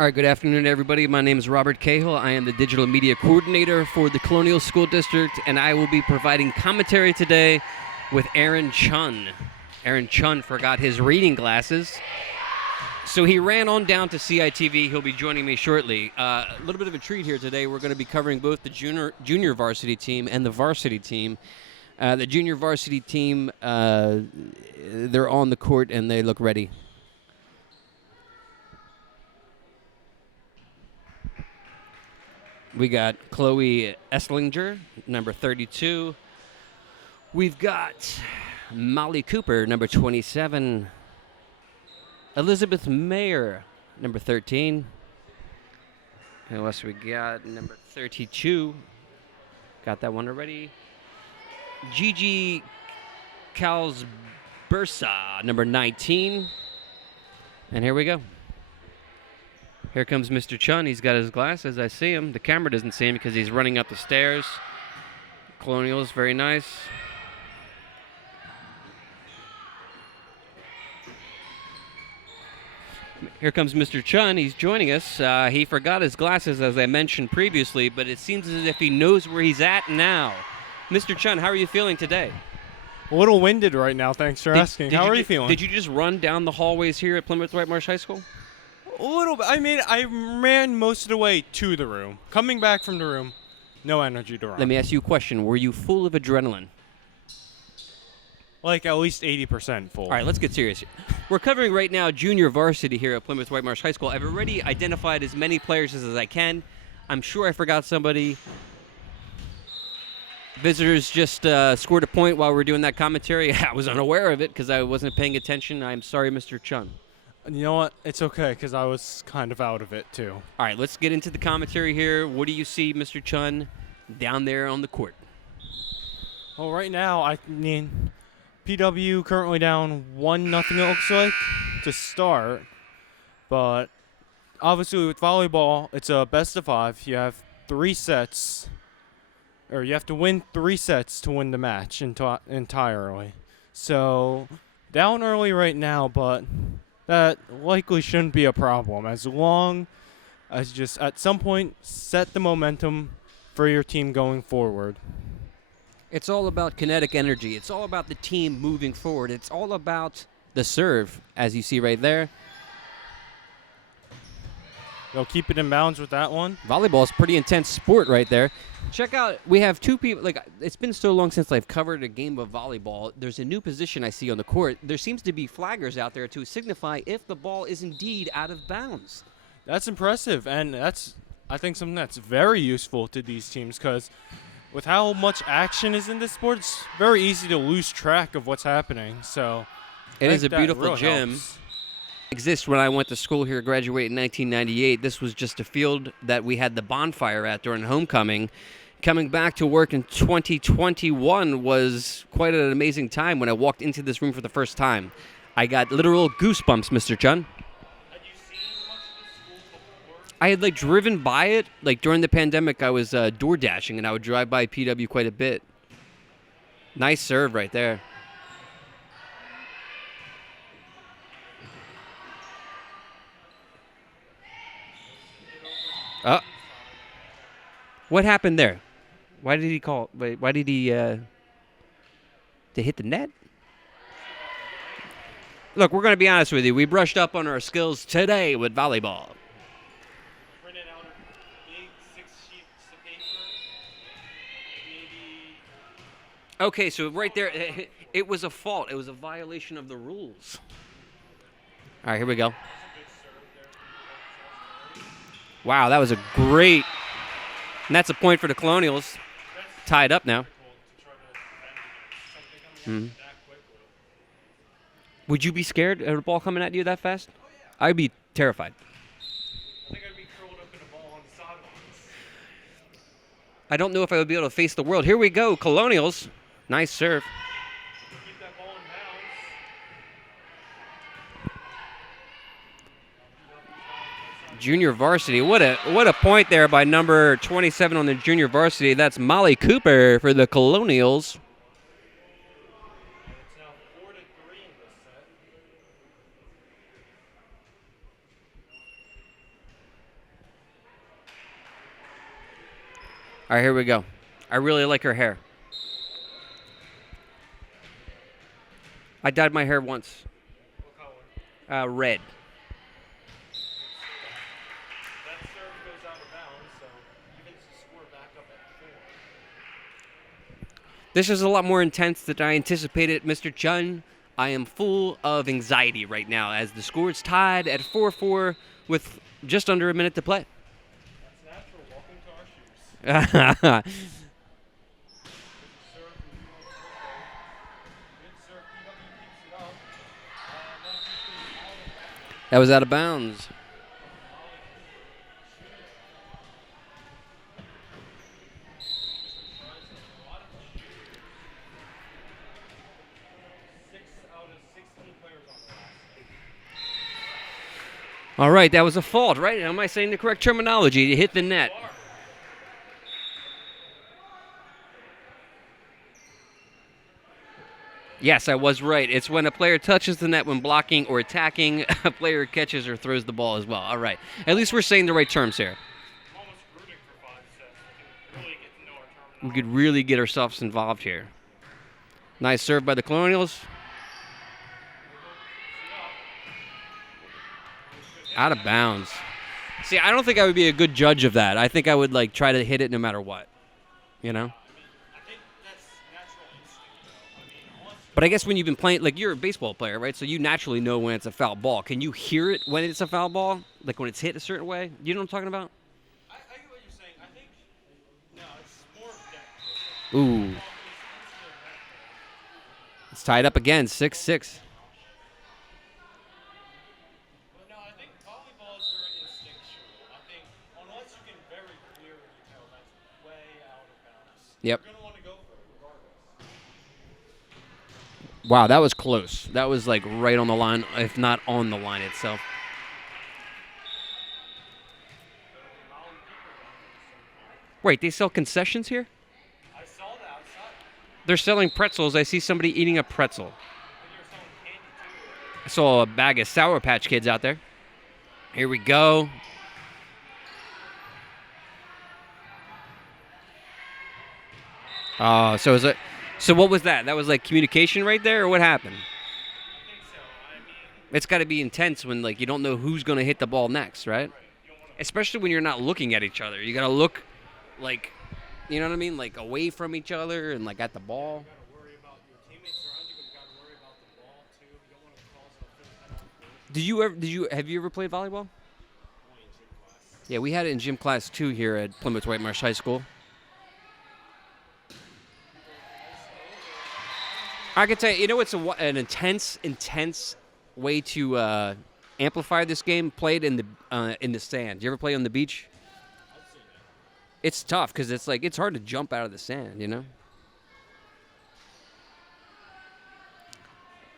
All right, good afternoon, everybody. My name is Robert Cahill. I am the digital media coordinator for the Colonial School District, and I will be providing commentary today with Aaron Chun. Aaron Chun forgot his reading glasses, so he ran on down to CITV. He'll be joining me shortly. A little bit of a treat here today. We're going to be covering both the junior varsity team and the varsity team. The junior varsity team, they're on the court, and they look ready. We got Chloe Esslinger, number 32. We've got Molly Cooper, number 27. Elizabeth Mayer, number 13. Who else we got? Number 32. Got that one already. Gigi Calsbersa, number 19. And here we go. Here comes Mr. Chun. He's got his glasses. I see him. The camera doesn't see him because he's running up the stairs. Colonials, very nice. Here comes Mr. Chun. He's joining us. He forgot his glasses, as I mentioned previously, but it seems as if he knows where he's at now. Mr. Chun, how are you feeling today? A little winded right now, thanks for asking. How are you feeling? Did you just run down the hallways here at Plymouth White Marsh High School? A little bit. I ran most of the way to the room. Coming back from the room, no energy to run. Let me ask you a question. Were you full of adrenaline? Like at least 80% full. All right, let's get serious here. We're covering right now junior varsity here at Plymouth White Marsh High School. I've already identified as many players as I can. I'm sure I forgot somebody. Visitors just scored a point while we were doing that commentary. I was unaware of it because I wasn't paying attention. I'm sorry, Mr. Chun. You know what? It's okay because I was kind of out of it too. All right, let's get into the commentary here. What do you see, Mr. Chun, down there on the court? Well, right now, I mean, PW currently down 1-0, it looks like, to start. But obviously with volleyball, it's a best of 5. You have 3 sets, or you have to win 3 sets to win the match entirely. So down early right now, but that likely shouldn't be a problem as long as just at some point set the momentum for your team going forward. It's all about kinetic energy. It's all about the team moving forward. It's all about the serve, as you see right there. They'll keep it in bounds with that one. Volleyball is a pretty intense sport right there. Check out, we have 2 people. Like, it's been so long since I've covered a game of volleyball. There's a new position I see on the court. There seems to be flaggers out there to signify if the ball is indeed out of bounds. That's impressive, and that's, I think, something that's very useful to these teams because with how much action is in this sport, it's very easy to lose track of what's happening. So it is a beautiful really gym. helps. Exists when I went to school here, graduated in 1998. This was just a field that we had the bonfire at during homecoming. Coming back to work in 2021 was quite an amazing time when I walked into this room for the first time. I got literal goosebumps, Mr. Chun. Had you seen much of the school before? I had driven by it. During the pandemic, I was door dashing, and I would drive by PW quite a bit. Nice serve right there. What happened there? Why did he call? Why did he to hit the net? Look, we're going to be honest with you. We brushed up on our skills today with volleyball. Printed out a big 6 sheets of paper. Maybe. Okay, so right there, it was a fault. It was a violation of the rules. All right, here we go. Wow, that was a great. And that's a point for the Colonials. Tied up now. Would you be scared of a ball coming at you that fast? Oh, yeah. I'd be terrified. I think I'd be curled up in a ball on the sidelines. I don't know if I would be able to face the world. Here we go, Colonials. Nice serve. Keep that ball in bounds. Junior varsity. What a point there by number 27 on the junior varsity. That's Molly Cooper for the Colonials. It's now 4-3 in this set. All right, here we go. I really like her hair. I dyed my hair once. What color? Red. That serve goes out of bounds, so even to score back up at 4. This is a lot more intense than I anticipated, Mr. Chun. I am full of anxiety right now as the score is tied at 4-4 with just under a minute to play. That's natural. Welcome to our shoes. That Serve from Good serve. PW keeps it up. That just goes out of bounds. was out of bounds. All right, that was a fault, right? Am I saying the correct terminology? It hit the net. Yes, I was right. It's when a player touches the net when blocking or attacking, a player catches or throws the ball as well. All right. At least we're saying the right terms here. I'm almost rooting for 5 sets. I can really get to know our We terminology. could really get ourselves involved here. Nice serve by the Colonials. Out of bounds. See, I don't think I would be a good judge of that. I think I would like try to hit it no matter what. You know? I think that's natural instinct, though. Unless But I guess when you've been playing, like you're a baseball player, right? So you naturally know when it's a foul ball. Can you hear it when it's a foul ball? Like when it's hit a certain way? You know what I'm talking about? I get what you're saying. I think no, it's more of depth. Ooh. It's tied up again, 6-6. But no, I think volleyball is very instinctual. I think unless you can very clearly tell that's way out of bounds, Yep. you're gonna want to go for it regardless. Wow, that was close. That was like right on the line, if not on the line itself. Wait, they sell concessions here? I saw that outside. They're selling pretzels. I see somebody eating a pretzel. And you're selling candy too. I saw a bag of Sour Patch Kids out there. Here we go. Oh, so is it? So what was that? That was like communication right there, or what happened? I think so. I mean, It's got to be intense when like you don't know who's gonna hit the ball next, right? you don't want to. Especially when you're not looking at each other. You gotta look, like, you know what I mean, like away from each other and like at the ball. You gotta worry about your teammates around you, but you gotta worry about the ball too. You don't want to cause a full head-on Have you ever played volleyball? only in gym class. Yeah, we had it in gym class too here at Plymouth White Marsh High School. I could tell you, it's an intense way to amplify this game. Played in the sand. You ever play on the beach? I've seen it. It's tough because it's hard to jump out of the sand, you know.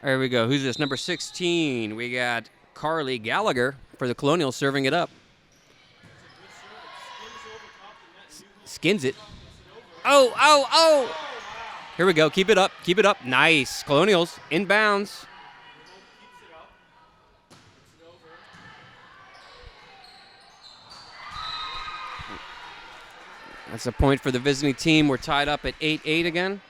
There we go. Who's this? Number 16. We got Carly Gallagher for the Colonials serving it up. Skins it. Oh. Here we go. Keep it up. Keep it up. Nice. Colonials inbounds. That's a point for the visiting team. We're tied up at 8-8 again.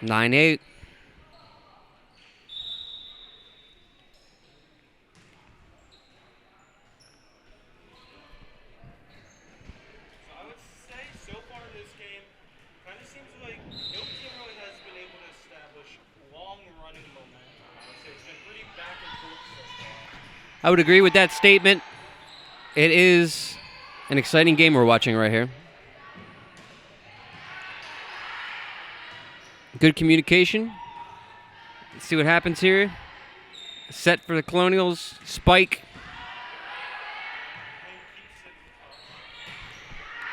Nine 9-8. eight now for PW. So I would say so far this game, kind of seems like no team really has been able to establish long-running momentum. I would say it's been pretty back and forth so far. I would agree with that statement. It is an exciting game we're watching right here. Good communication. Let's see what happens here. Set for the Colonials. Spike.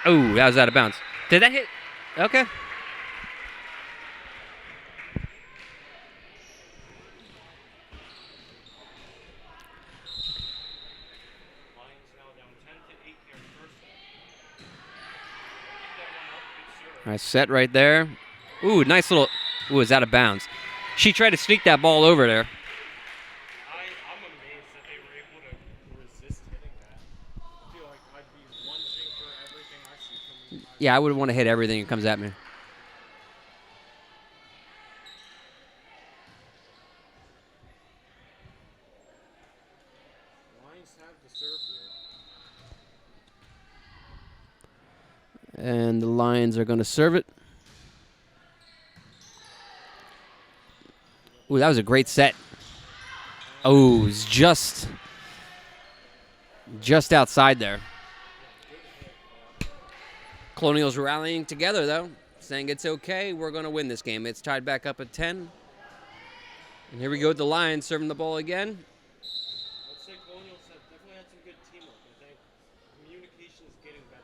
Oh, that was out of bounds. Did that hit? Okay. Lions now down 10-8 here in the first set. Nice set right there. Ooh, nice little. Ooh, it's out of bounds. She tried to sneak that ball over there. I'm amazed that they were able to resist hitting that. I feel like I'd be lunging for everything I see coming. Yeah, I would want to hit everything that comes at me. Lions have the serve here. And the Lions are going to serve it. Ooh, that was a great set. Oh, it's just outside there. Colonials rallying together, though, saying it's okay. We're going to win this game. It's tied back up at 10. And here we go with the Lions serving the ball again. I'd say Colonials have definitely had some good teamwork. I think communication is getting better.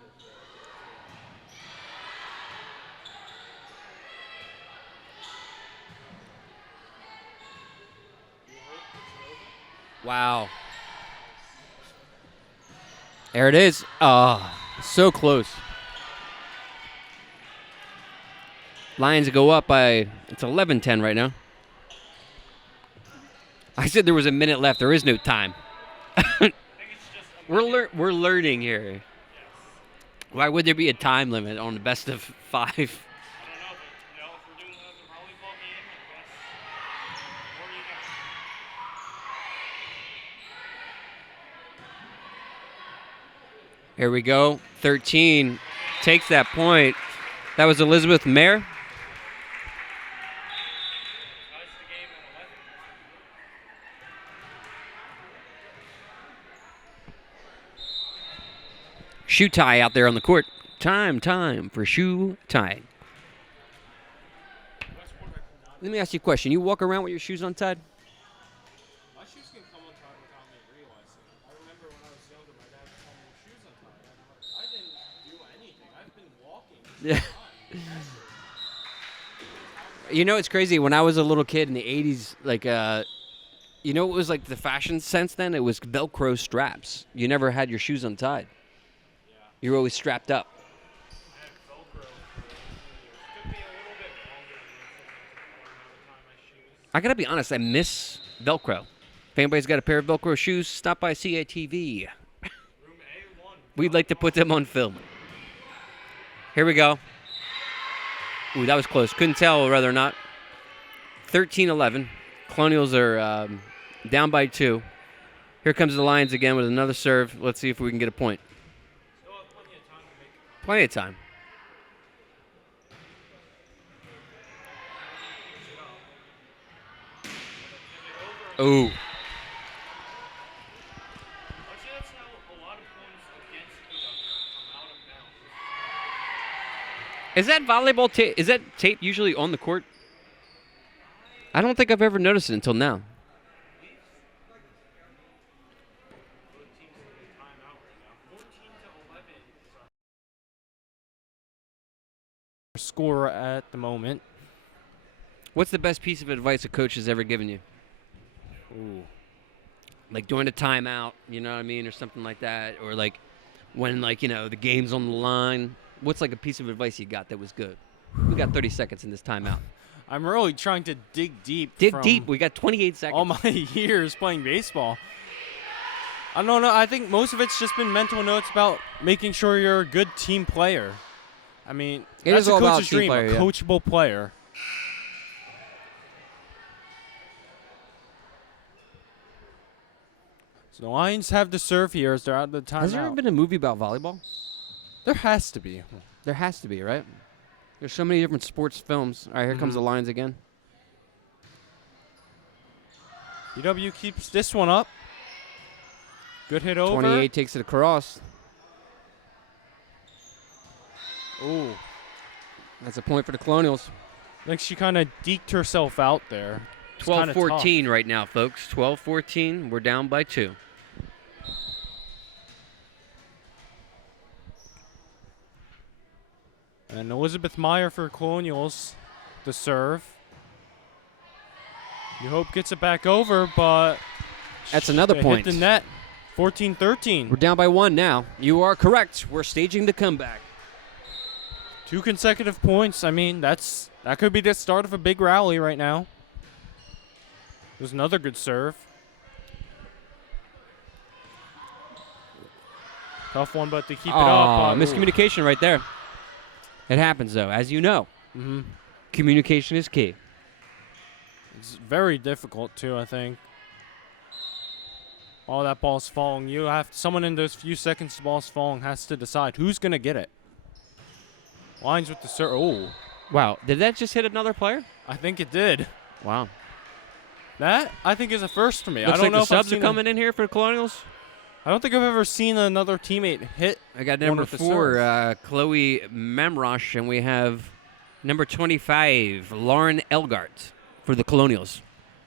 Wow. There it is. Oh, so close. Lions go up by, it's 11-10 right now. I said there was a minute left. There is no time. We're learning here. Yes. Why would there be a time limit on the best of 5? I don't know, but if we're doing another volleyball game, I guess. What do you got? Here we go. 13 takes that point. That was Elizabeth Mayer. Ties the game at 11. Shoe tie out there on the court. Time for shoe tying. Let me ask you a question. You walk around with your shoes untied? My shoes can come untied without me realizing it. I remember when I was younger, my dad would tell me your shoes untied. And I'm like, I didn't do anything. I've been walking. Yeah. You know, it's crazy. When I was a little kid in the 80s, like, you know, it was like the fashion sense then? It was Velcro straps. You never had your shoes untied. Yeah. You were always strapped up. I had Velcro for it took me a little bit longer than to tie my shoes. I gotta be honest, I miss Velcro. If anybody's got a pair of Velcro shoes, stop by CATV. Room A1. We'd like to put them on film. Here we go. Ooh, that was close. Couldn't tell whether or not. 13-11. Colonials are down by 2. Here comes the Lions again with another serve. Let's see if we can get a point. Still have plenty of time to make it. Plenty of time. Ooh. I'd say that's how a lot of points against PW come out of bounds. Is that volleyball tape? Is that tape usually on the court? I don't think I've ever noticed it until now. Score at the moment. What's the best piece of advice a coach has ever given you? Ooh. Like during a timeout, you know what I mean, or something like that, or like when, like, you know, the game's on the line. What's like a piece of advice you got that was good? We got 30 seconds in this timeout. I'm really trying to dig deep. Dig deep. We got 28 seconds. All my years playing baseball. I don't know. I think most of it's just been mental notes about making sure you're a good team player. I mean, It that's is a all about coach's team dream, player, a yeah. coachable player. So the Lions have the serve here as they're out of the timeout. Has there ever been a movie about volleyball? There has to be. There has to be, right? There's so many different sports films. All right, here comes the Lions again. PW keeps this one up. Good hit over. 28 takes it across. Ooh. That's a point for the Colonials. I think she kind of deked herself out there. It's kinda 12-14 right now, folks. 12-14. We're down by 2. And Elizabeth Meyer for Colonials, the serve. New Hope gets it back over, but That's another they point. hit the net. 14-13. We're down by 1 now. You are correct. We're staging the comeback. 2 consecutive points. I mean, that could be the start of a big rally right now. There's another good serve. Tough one, but to keep it up. Miscommunication right there. It happens, though, as you know. Mm-hmm. Communication is key. It's very difficult, too, I think. Oh, that ball's falling. Someone in those few seconds the ball's falling has to decide who's going to get it. Lines with the serve. Oh. Wow. Did that just hit another player? I think it did. Wow. That, I think, is a first for me. Looks I don't like know the if subs are coming in here for the Colonials. I don't think I've ever seen another teammate hit. I got number 4, Chloe Memrosh, and we have number 25, Lauren Elgart for the Colonials.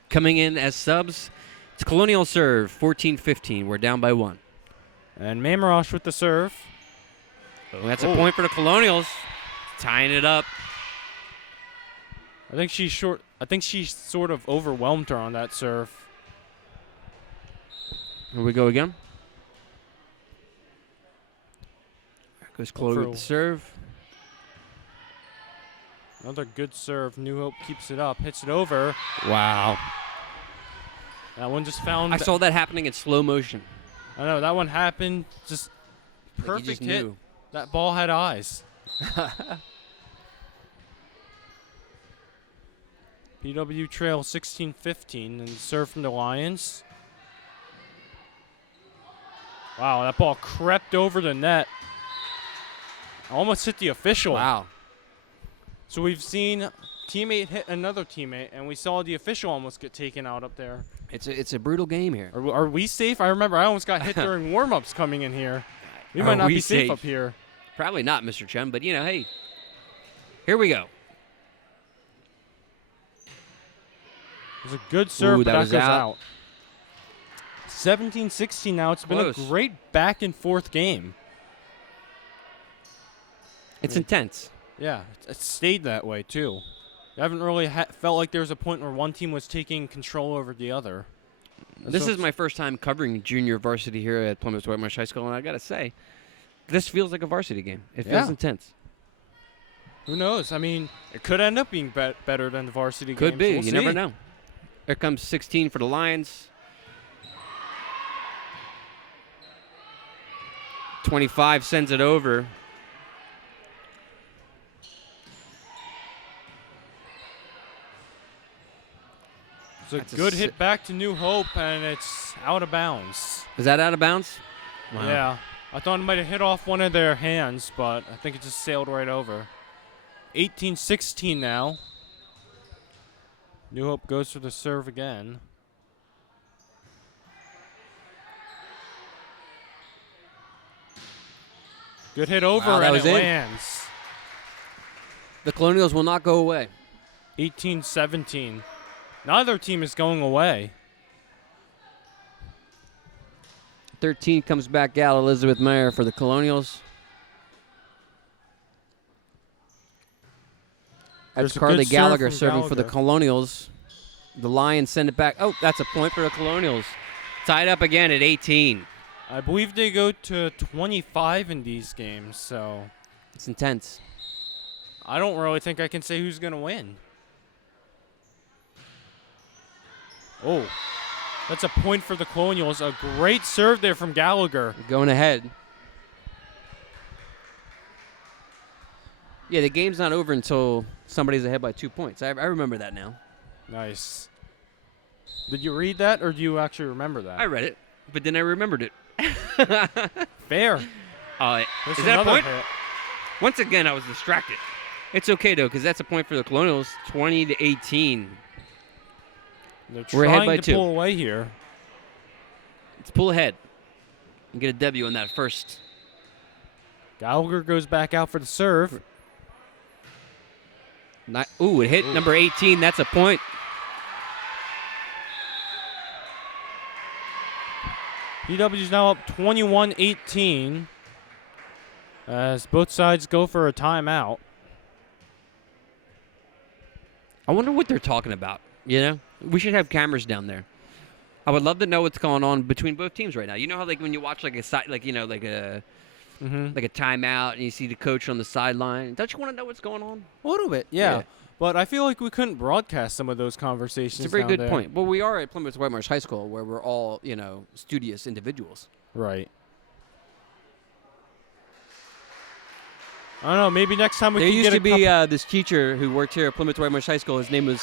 Coming in as subs, it's Colonial serve, 14-15. We're down by 1. And Mamrosh with the serve. Oh, that's a point for the Colonials. Tying it up. I think she's short. I think she sort of overwhelmed her on that serve. Here we go again. There goes Chloe with the serve. Another good serve. New Hope keeps it up, hits it over. Wow. That one just found. I saw that happening in slow motion. I know, that one happened. Just perfect just hit. knew. That ball had eyes. PW trail 16-15 and serve from the Lions. Wow, that ball crept over the net. Almost hit the official. Wow. So we've seen teammate hit another teammate, and we saw the official almost get taken out up there. It's a brutal game here. Are we safe? I remember I almost got hit during warm-ups coming in here. We might not be safe up here. Probably not, Mr. Chun, but, hey, here we go. It was a good serve, Ooh, but that goes out. 17-16 now. It's Close. been a great back-and-forth game. It's intense. Yeah, it stayed that way, too. I haven't really felt like there was a point where one team was taking control over the other. This is my first time covering junior varsity here at Plymouth Whitemarsh High School, and I got to say, this feels like a varsity game. It feels intense. Who knows? I mean, it could end up being better than the varsity game. Could be. We'll You see. never know. Here comes 16 for the Lions. 25 sends it over. It's a good hit back to New Hope, and it's out of bounds. Is that out of bounds? Wow. Yeah. I thought it might have hit off one of their hands, but I think it just sailed right over. 18-16 now. New Hope goes for the serve again. Good hit over, and it lands. The Colonials will not go away. 18-17. Neither team is going away. 13 comes back gal Elizabeth Mayer for the Colonials. That's Carly Gallagher serving for the Colonials. The Lions send it back. Oh, that's a point for the Colonials. Tied up again at 18. I believe they go to 25 in these games, so it's intense. I don't really think I can say who's going to win. Oh, that's a point for the Colonials. A great serve there from Gallagher. Going ahead. Yeah, the game's not over until somebody's ahead by 2 points. I remember that now. Nice. Did you read that, or do you actually remember that? I read it, but then I remembered it. Fair. Is that a point? Hit. Once again, I was distracted. It's okay, though, because that's a point for the Colonials, 20-18. We're ahead by 2. Pull away here. Let's pull ahead and get a W on that first. Gallagher goes back out for the serve. It hit number 18. That's a point. PW's now up 21-18 as both sides go for a timeout. I wonder what they're talking about. We should have cameras down there. I would love to know what's going on between both teams right now. You know how when you watch a side, a like a timeout, and you see the coach on the sideline. Don't you want to know what's going on? A little bit, yeah. But I feel like we couldn't broadcast some of those conversations. It's a very down good there. point. Well, we are at Plymouth Whitemarsh High School, where we're all, studious individuals. Right. I don't know. Maybe next time we There can used get to be this teacher who worked here at Plymouth Whitemarsh High School. His name was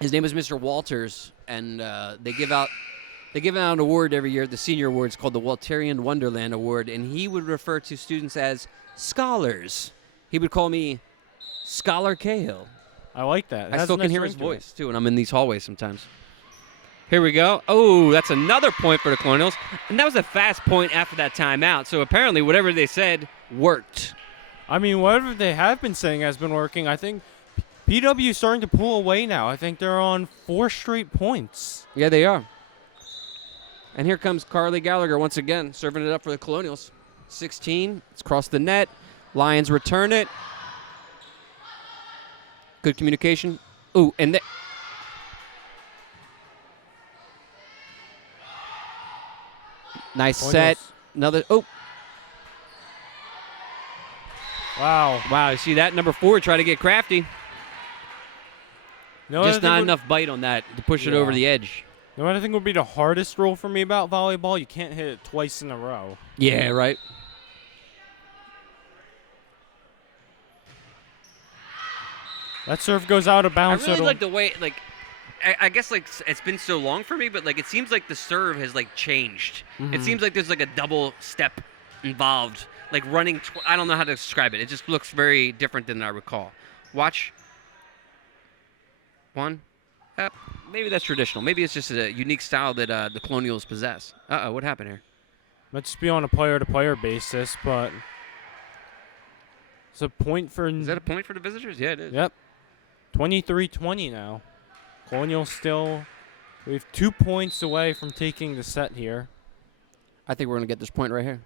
Mr. Walters, and they give out an award every year, the senior awards, called the Walterian Wonderland Award, and he would refer to students as scholars. He would call me Scholar Cahill. I like that. I still can hear his voice, too, when I'm in these hallways sometimes. Here we go. Oh, that's another point for the Colonials. And that was a fast point after that timeout, so apparently whatever they said worked. I mean, whatever they have been saying has been working. I think PW is starting to pull away now. I think they're on 4 straight points. Yeah, they are. And here comes Carly Gallagher once again, serving it up for the Colonials. 16. It's across the net. Lions return it. Good communication. Ooh, and nice set. Another. Oh. Wow. You see that? Number 4 try to get crafty. No, Just not enough bite on that to push it over the edge. You know what I think would be the hardest rule for me about volleyball? You can't hit it twice in a row. Yeah, right. That serve goes out of bounds. I really like the way, I guess, it's been so long for me, but, it seems like the serve has, changed. It seems like there's, a double step involved. Running, I don't know how to describe it. It just looks very different than I recall. Watch. 1. Maybe that's traditional. Maybe it's just a unique style that the Colonials possess. Uh-oh, what happened here? Might just be on a player-to-player basis, but it's a point for... Is that a point for the visitors? Yeah, it is. Yep. 23-20 now. Colonials still... We have 2 points away from taking the set here. I think we're going to get this point right here.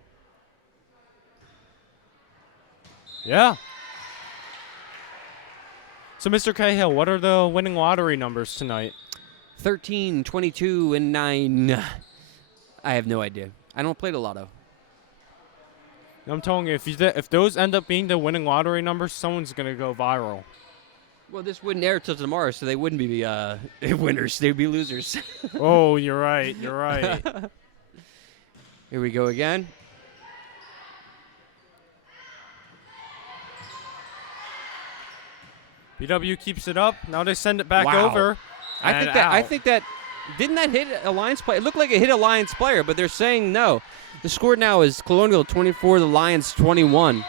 Yeah. So, Mr. Cahill, what are the winning lottery numbers tonight? 13, 22, and 9. I have no idea. I don't play the lotto. I'm telling you, if those end up being the winning lottery numbers, someone's going to go viral. Well, this wouldn't air till tomorrow, so they wouldn't be winners. They'd be losers. Oh, you're right. You're right. Here we go again. BW keeps it up. Now they send it back Wow. over. I think that didn't that hit a Lions player? It looked like it hit a Lions player, but they're saying no. The score now is Colonial 24, the Lions 21.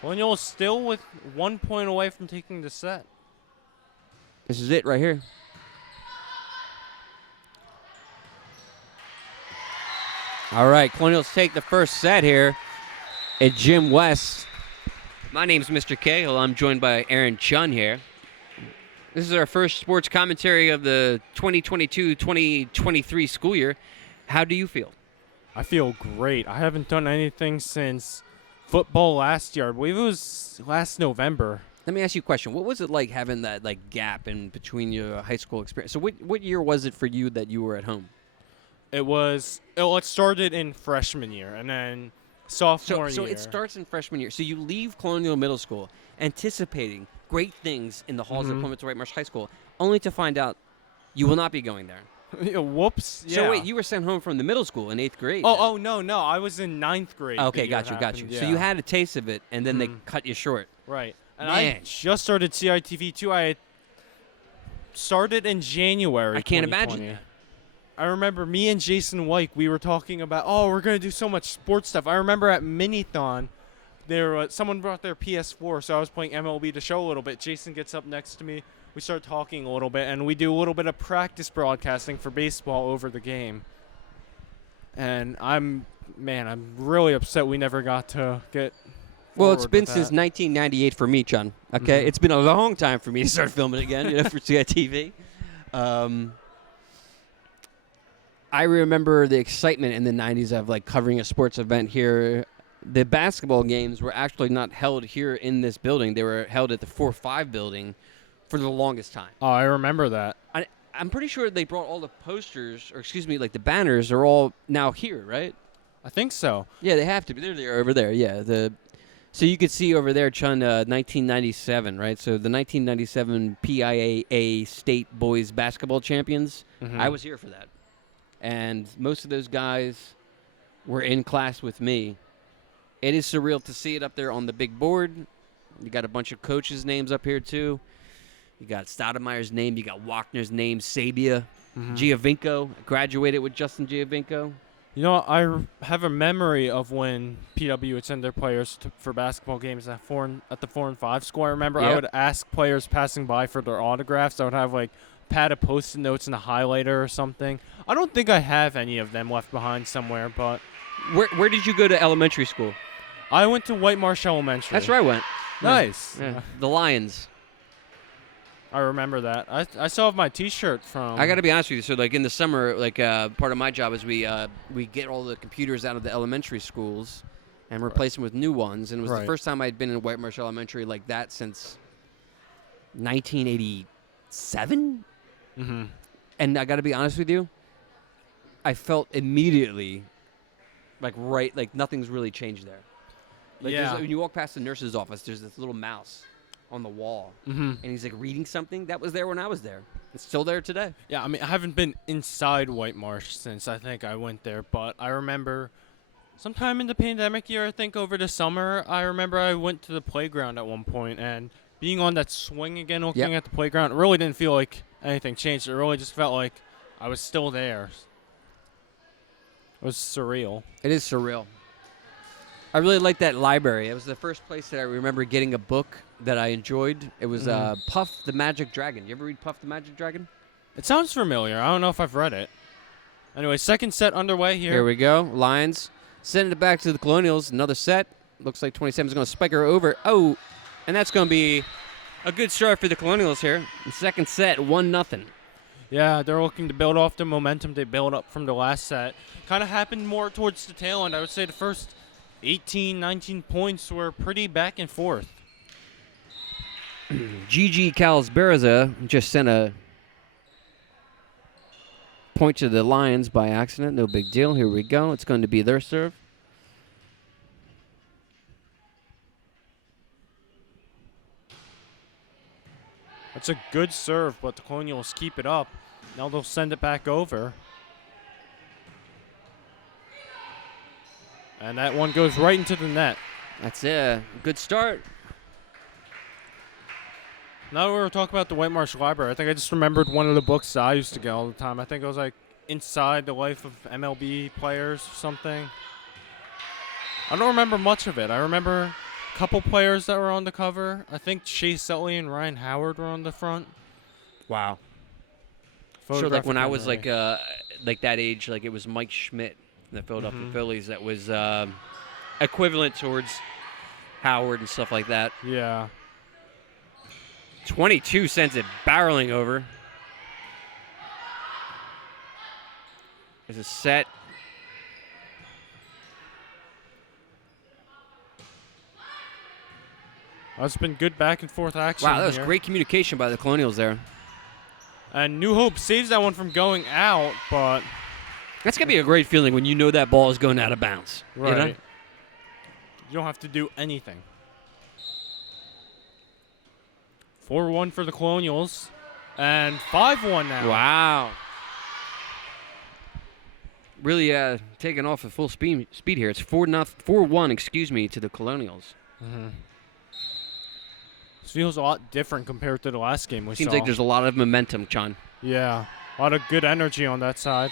Colonial is still with 1 point away from taking the set. This is it right here. All right, Colonials take the first set here at Jim West. My name's Mr. Cahill. I'm joined by Aaron Chun here. This is our first sports commentary of the 2022-2023 school year. How do you feel? I feel great. I haven't done anything since football last year. I believe it was last November. Let me ask you a question. What was it like having that gap in between your high school experience? So what year was it for you that you were at home? It started in freshman year and then sophomore year. So it starts in freshman year. So you leave Colonial Middle School anticipating great things in the halls of Plymouth Whitemarsh High School, only to find out you will not be going there. Whoops. Yeah. So wait, you were sent home from the middle school in 8th grade. Oh, no. I was in 9th grade. Okay, got you. Yeah. So you had a taste of it, and then they cut you short. Right. And Man. I just started CITV too. I started in January. I can't 2020. imagine. I remember me and Jason Wyke, we were talking about, we're going to do so much sports stuff. I remember at Minithon, someone brought their PS4, so I was playing MLB The Show a little bit. Jason gets up next to me. We start talking a little bit, and we do a little bit of practice broadcasting for baseball over the game. And I'm really upset we never got to get Well, it's been that. since 1998 for me, Chun. Okay, It's been a long time for me to start filming again, for CITV. I remember the excitement in the 90s of covering a sports event here. The basketball games were actually not held here in this building. They were held at the 4-5 building for the longest time. Oh, I remember that. I'm pretty sure they brought all the posters, or excuse me, the banners are all now here, right? I think so. Yeah, they have to be. They're over there. Yeah. So you could see over there, Chun, 1997, right? So the 1997 PIAA State Boys Basketball Champions. Mhm. I was here for that, and most of those guys were in class with me. It is surreal to see it up there on the big board. You got a bunch of coaches' names up here too. You got Stoudemire's name. You got Wagner's name. Sabia, Giovinco graduated with Justin Giovinco. You know, have a memory of when PW would send their players for basketball games at the 4 and 5 school. I remember I Yep. would ask players passing by for their autographs. I would have like pad of post-it notes and a highlighter or something. I don't think I have any of them left behind somewhere, but Where did you go to elementary school? I went to White Marsh Elementary. That's where I went. Nice. Yeah. The Lions. I remember that. I still have my T-shirt from. I got to be honest with you. So, like in the summer, like part of my job is we get all the computers out of the elementary schools and replace them with new ones. And it was the Right. first time I'd been in White Marsh Elementary like that since 1987. Mm-hmm. And I got to be honest with you, I felt immediately like nothing's really changed there. Like Yeah. when you walk past the nurse's office, there's this little mouse on the wall, Mm-hmm. and he's like reading something that was there when I was there. It's still there today. Yeah, I mean, I haven't been inside White Marsh since I think I went there, but I remember sometime in the pandemic year, I think over the summer, I remember I went to the playground at one point, and being on that swing again, looking at the playground, it really didn't feel like anything changed. It really just felt like I was still there. It was surreal. It is surreal. I really like that library. It was the first place that I remember getting a book that I enjoyed. It was Puff the Magic Dragon. You ever read Puff the Magic Dragon? It sounds familiar. I don't know if I've read it. Anyway, second set underway here. Here we go. Lions sending it back to the Colonials. Another set. Looks like 27 is going to spike her over. Oh, and that's going to be a good start for the Colonials here. The second set, 1-0. Yeah, they're looking to build off the momentum they built up from the last set. Kind of happened more towards the tail end. I would say the first 18, 19 points were pretty back and forth. Gigi Calsberza just sent a point to the Lions by accident. No big deal. Here we go. It's going to be their serve. That's a good serve, but the Colonials keep it up. Now they'll send it back over. And that one goes right into the net. That's a good start. Now that we were talking about the White Marsh Library, I think I just remembered one of the books that I used to get all the time. I think it was like Inside the Life of MLB Players or something. I don't remember much of it. I remember a couple players that were on the cover. I think Chase Utley and Ryan Howard were on the front. Wow. Sure, like Photographic when I was memory. like that age, like it was Mike Schmidt in the Philadelphia Phillies that was equivalent towards Howard and stuff like that. Yeah. 22 sends it barreling over. There's a set. That's been good back and forth action. Wow, that was here. great communication by the Colonials there. And New Hope saves that one from going out, but That's going to be a great feeling when you know that ball is going out of bounds. right. You know? You don't have to do anything. 4-1 for the Colonials. And 5-1 now. Wow. Really taking off at full speed here. It's 4-1, to the Colonials. This feels a lot different compared to the last game we Seems saw. like there's a lot of momentum, Chun. Yeah, a lot of good energy on that side.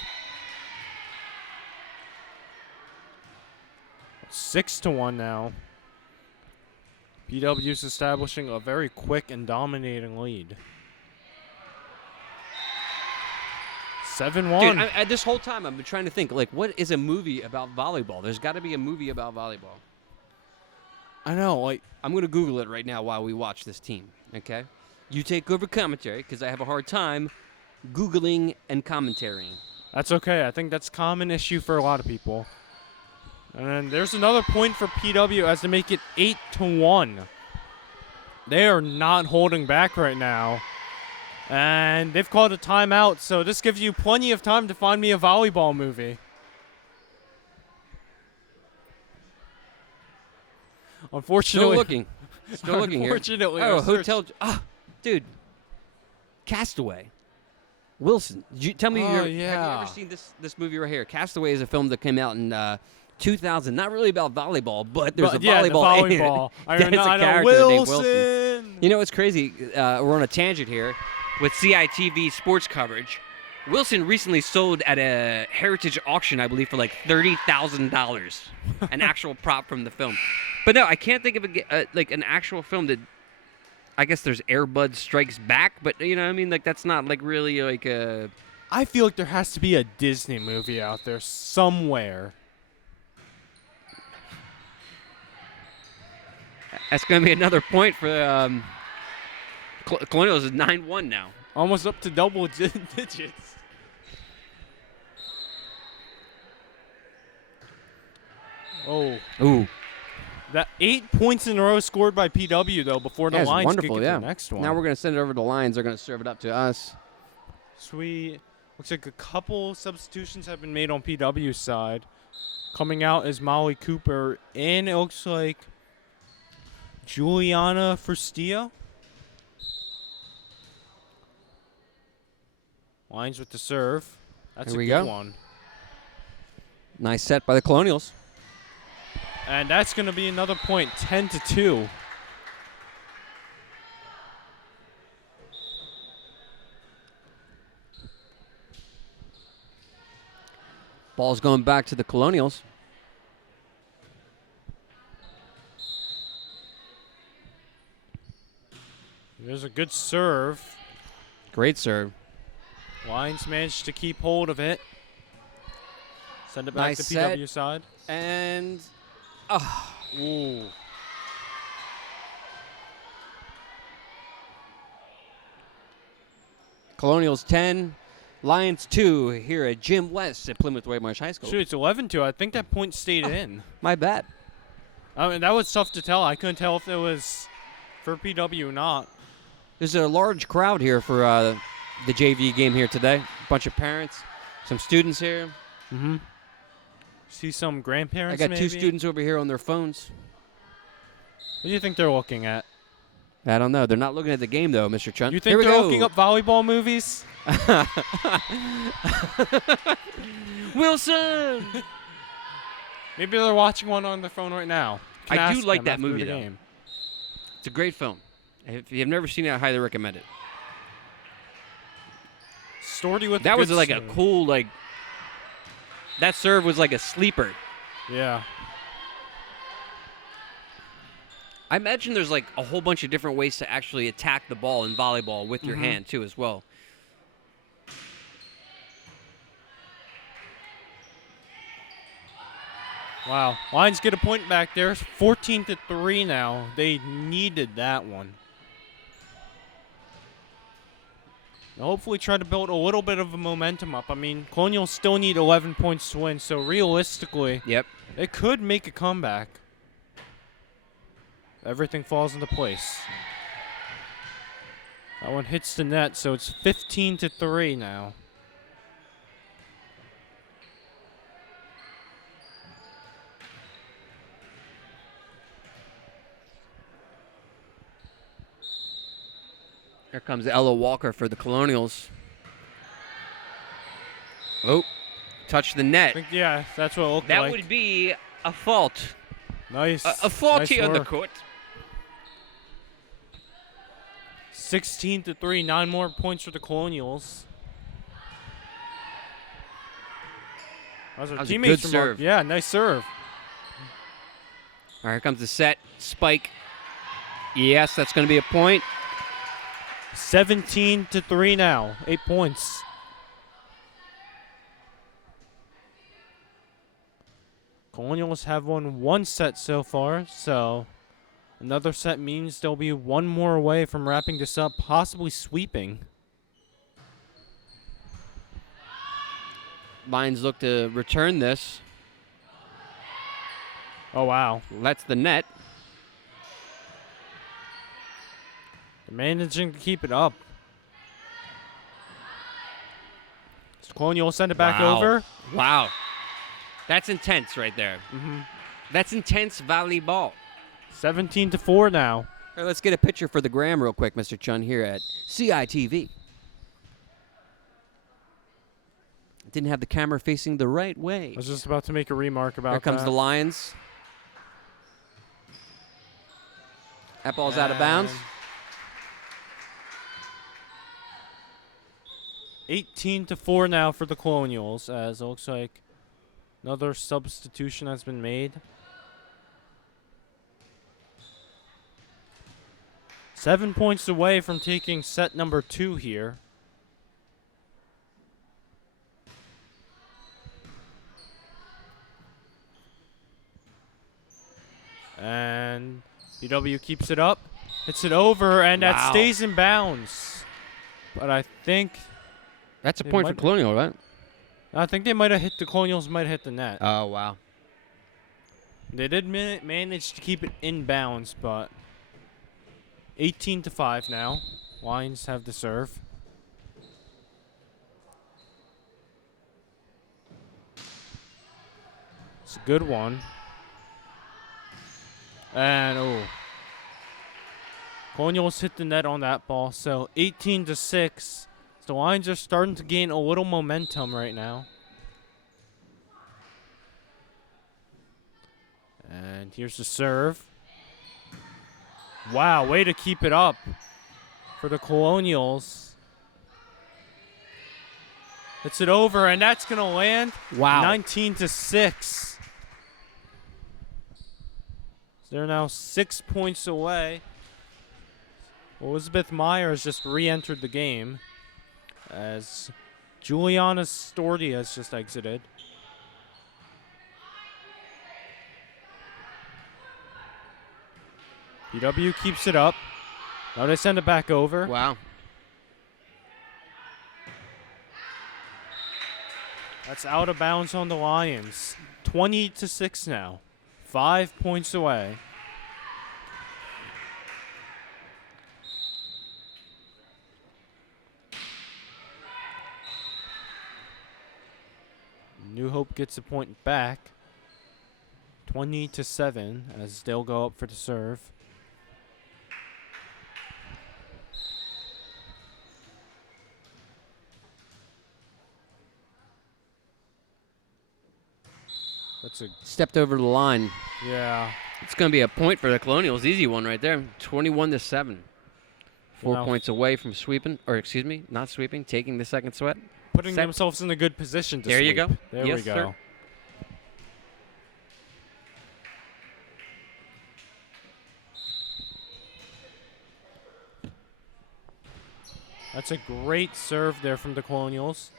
6-1 now. PW's establishing a very quick and dominating lead. 7-1. Dude, this whole time I've been trying to think, like, what is a movie about volleyball? There's got to be a movie about volleyball. I know, like, I'm going to Google it right now while we watch this team, okay? You take over commentary because I have a hard time Googling and commentarying. that's okay. I think that's a common issue for a lot of people. And then there's another point for PW as to make it 8-1. They are not holding back right now. And they've called a timeout, so this gives you plenty of time to find me a volleyball movie. Unfortunately. Still looking. Still looking here. Unfortunately. Oh, our search- hotel. Oh, dude. Castaway. Wilson. Did you tell me Oh, have yeah. you ever seen this movie right here? Castaway is a film that came out in 2000. Not really about volleyball, but there's a volleyball in it. That's a character named Wilson. Wilson. You know what's crazy? We're on a tangent here with CITV sports coverage. Wilson recently sold at a heritage auction, I believe, for like $30,000, an actual prop from the film. But no, I can't think of like an actual film that. I guess there's Air Bud Strikes Back, but you know what I mean? Like that's not like really like a. I feel like there has to be a Disney movie out there somewhere. That's going to be another point for Colonials is 9-1 now. Almost up to double digits. Oh. Ooh. That 8 points in a row scored by PW, though, before the That's Lions wonderful, kick it yeah. to the next one. Now we're going to send it over to the Lions. They're going to serve it up to us. Sweet. Looks like a couple substitutions have been made on PW's side. Coming out is Molly Cooper, and it looks like Juliana Fristillo. Lions with the serve. That's Here a we good go. one. Nice set by the Colonials. And that's going to be another point, 10-2. Ball's going back to the Colonials. There's a good serve. Great serve. Lions managed to keep hold of it. Send it back Nice to set. PW side. And Ooh. Colonials 10, Lions 2 here at Jim West at Plymouth Whitemarsh High School. Shoot, it's 11-2. I think that point stayed in. My bad. I mean, that was tough to tell. I couldn't tell if it was for PW or not. There's a large crowd here for the JV game here today. A bunch of parents, some students here. Mm-hmm. See some grandparents, I got maybe? 2 students over here on their phones. What do you think they're looking at? I don't know. They're not looking at the game, though, Mr. Chun. You Here think we they're go. looking up volleyball movies? Wilson! Maybe they're watching one on their phone right now. You can I do ask like them that after movie, the though. game. It's a great film. If you've never seen it, I highly recommend it. Storty with That the was good like serve. a cool, like, that serve was like a sleeper. Yeah. I imagine there's like a whole bunch of different ways to actually attack the ball in volleyball with your hand, too, as well. Wow. Lions get a point back there. 14-3 now. They needed that one. They'll hopefully try to build a little bit of a momentum up. I mean, Colonials still need 11 points to win, so realistically, Yep. it could make a comeback. Everything falls into place. That one hits the net, so it's 15-3 now. Here comes Ella Walker for the Colonials. Oh, touched the I net. think, yeah, that's what it looked That like. would be a fault. Nice. A fault nice here on the work. court. 16-3, 9 more points for the Colonials. That was our That was a teammates good from our- serve. Yeah, nice serve. All right, here comes the set. Spike. Yes, that's going to be a point. 17-3 now, 8 points. Colonials have won 1 set so far, so another set means they'll be 1 more away from wrapping this up, possibly sweeping. Lions look to return this. Oh, wow. That's the net. They're managing to keep it up. Colonial send it back Wow. over. Wow. That's intense right there. Mm-hmm. That's intense volleyball. 17-4 now. All right, let's get a picture for the gram real quick, Mr. Chun, here at CITV. Didn't have the camera facing the right way. I was just about to make a remark about Here comes that. the Lions. That ball's out of bounds. 18-4 now for the Colonials, as it looks like another substitution has been made. 7 points away from taking set number 2 here. And BW keeps it up, hits it over, and that Wow. stays in bounds. But I think That's a It point for might- Colonial, right? they might have hit the Colonials might have hit the net. Oh, wow. They did manage to keep it in bounds, but 18-5 now. Lions have the serve. It's a good one. And Colonials hit the net on that ball, so 18-6. The Lions are starting to gain a little momentum right now. And here's the serve. Wow, way to keep it up for the Colonials. Hits it over, and that's going to land. Wow. 19-6. They're now 6 points away. Elizabeth Myers just re-entered the game as Juliana Storti has just exited. BW keeps it up. Now they send it back over. Wow. That's out of bounds on the Lions. 20-6 now. 5 points away. New Hope gets a point back. 20-7 as they'll go up for the serve. That's a Stepped over the line. yeah. It's going to be a point for the Colonials. Easy one right there. 21-7. 4 Wow. points away from sweeping, or excuse me, not sweeping, taking the second sweat. Putting themselves in a good position to There you sweep. go. There Yes, we go. sir. That's a great serve there from the Colonials.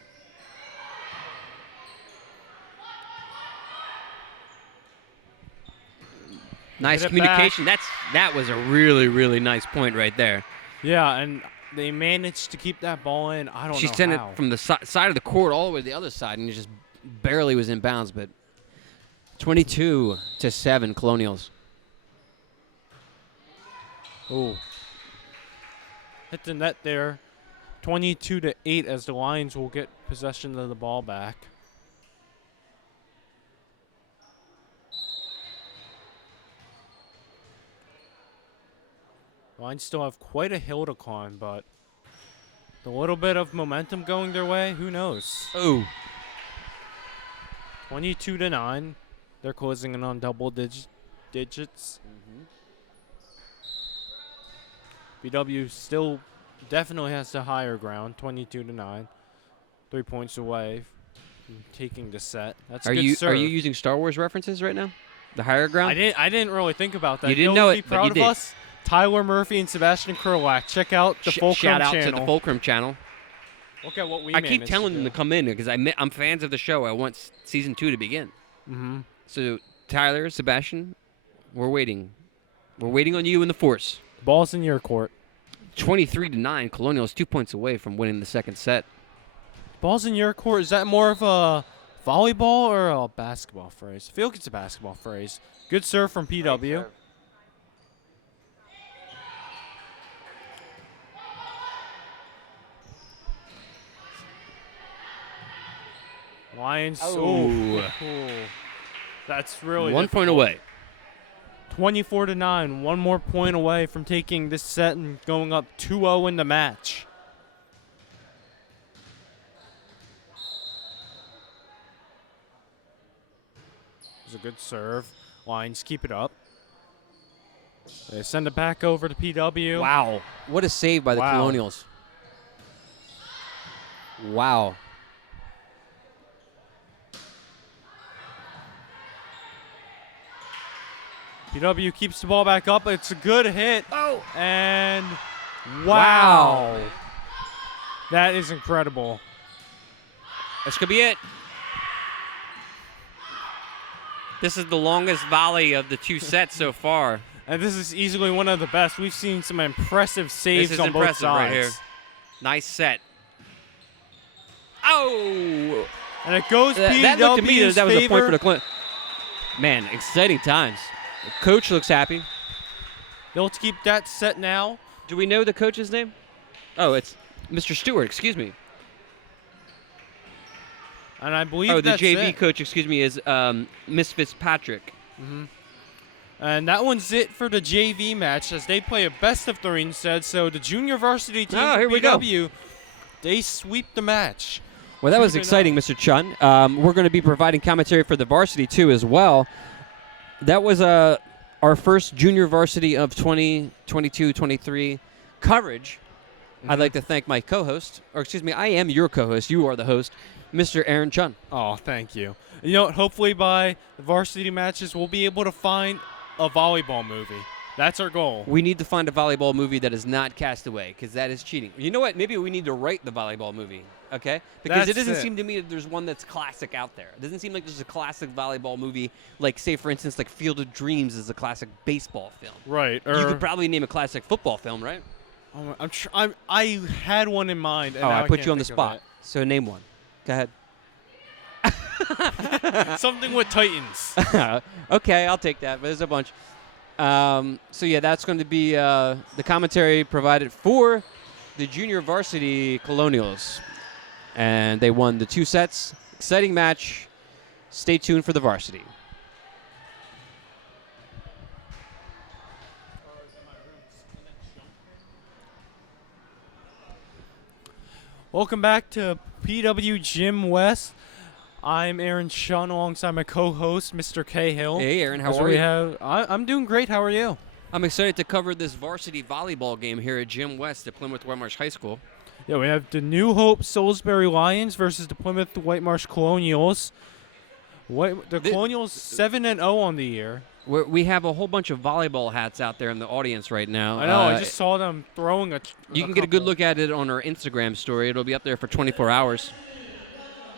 Nice Get it back. communication. That was a really, really nice point right there. Yeah, and they managed to keep that ball in. I don't She know sent how. it from the side of the court all the way to the other side, and it just barely was in bounds. But 22-7 Colonials. Oh. Hit the net there. 22-8 as the Lions will get possession of the ball back. Lions still have quite a hill to climb, but a little bit of momentum going their way, who knows? Oh. 22-9. They're closing in on double digits. BW still definitely has the higher ground, 22-9. 3 points away from taking the set. That's a good serve. Are you using Star Wars references right now? The higher ground? I didn't really think about that. You didn't know know who'd it, be but proud you of did. us? Tyler Murphy and Sebastian Krolak. Check out the Fulcrum Shout out channel. to the Fulcrum channel. Look at what we I keep managed telling them do. to come in because I'm fans of the show. I want season 2 to begin. Mm-hmm. So Tyler, Sebastian, we're waiting. We're waiting on you in the force. Ball's in your court. 23-9. Colonials 2 points away from winning the second set. Ball's in your court. Is that more of a volleyball or a basketball phrase? I feel like it's a basketball phrase. Good serve from PW. Lions. Oh. Ooh. That's really 1 point difficult. away. 24-9, one more point away from taking this set and going up 2-0 in the match. It's a good serve. Lions keep it up. They send it back over to PW. Wow. What a save by the Colonials. Wow. PW keeps the ball back up. It's a good hit. Oh. And wow. That is incredible. This could be it. This is the longest volley of the two sets so far. And this is easily one of the best. We've seen some impressive saves on both sides. Right here. Nice set. Oh! And it goes PW's that looked to me that was a point for the favor. Man, exciting times. The coach looks happy. They'll keep that set now. Do we know the coach's name? Oh, it's Mr. Stewart, excuse me. And I believe the JV it. coach, excuse me, is Miss Fitzpatrick. Mm-hmm. And that one's it for the JV match as they play a best of three instead. So the junior varsity team here we PW, they sweep the match. Well, that was exciting, Mr. Chun. We're going to be providing commentary for the varsity, too, as well. That was our first junior varsity of 2022-23 coverage. I'd like to thank my co-host, or excuse me, I am your co-host. You are the host, Mr. Aaron Chun. Oh, thank you. You know what? Hopefully by the varsity matches, we'll be able to find a volleyball movie. That's our goal. We need to find a volleyball movie that is not Castaway, because that is cheating. You know what? Maybe we need to write the volleyball movie, okay? Because it doesn't seem to me that there's one that's classic out there. It doesn't seem like there's a classic volleyball movie, like, say, for instance, like Field of Dreams is a classic baseball film. Right. You could probably name a classic football film, right? I had one in mind. And I put you on the spot. So name one. Go ahead. Something with Titans. Okay, I'll take that. But there's a bunch. So yeah, that's going to be the commentary provided for the junior varsity Colonials, and they won the two sets. Exciting match. Stay tuned for the varsity. Welcome back to PW Gym West. I'm Aaron Chun alongside my co-host, Mr. Cahill. Hey, Aaron, how are you? I'm doing great. How are you? I'm excited to cover this varsity volleyball game here at Gym West at Plymouth Whitemarsh High School. Yeah, we have the New Hope Salisbury Lions versus the Plymouth Whitemarsh Colonials. The Colonials 7-0 on the year. We have a whole bunch of volleyball hats out there in the audience right now. I know. I just saw them throwing You can get a good look at it on our Instagram story. It'll be up there for 24 hours.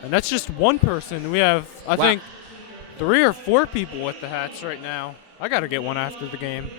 And that's just one person. We have, I think, 3 or 4 people with the hats right now. I got to get one after the game.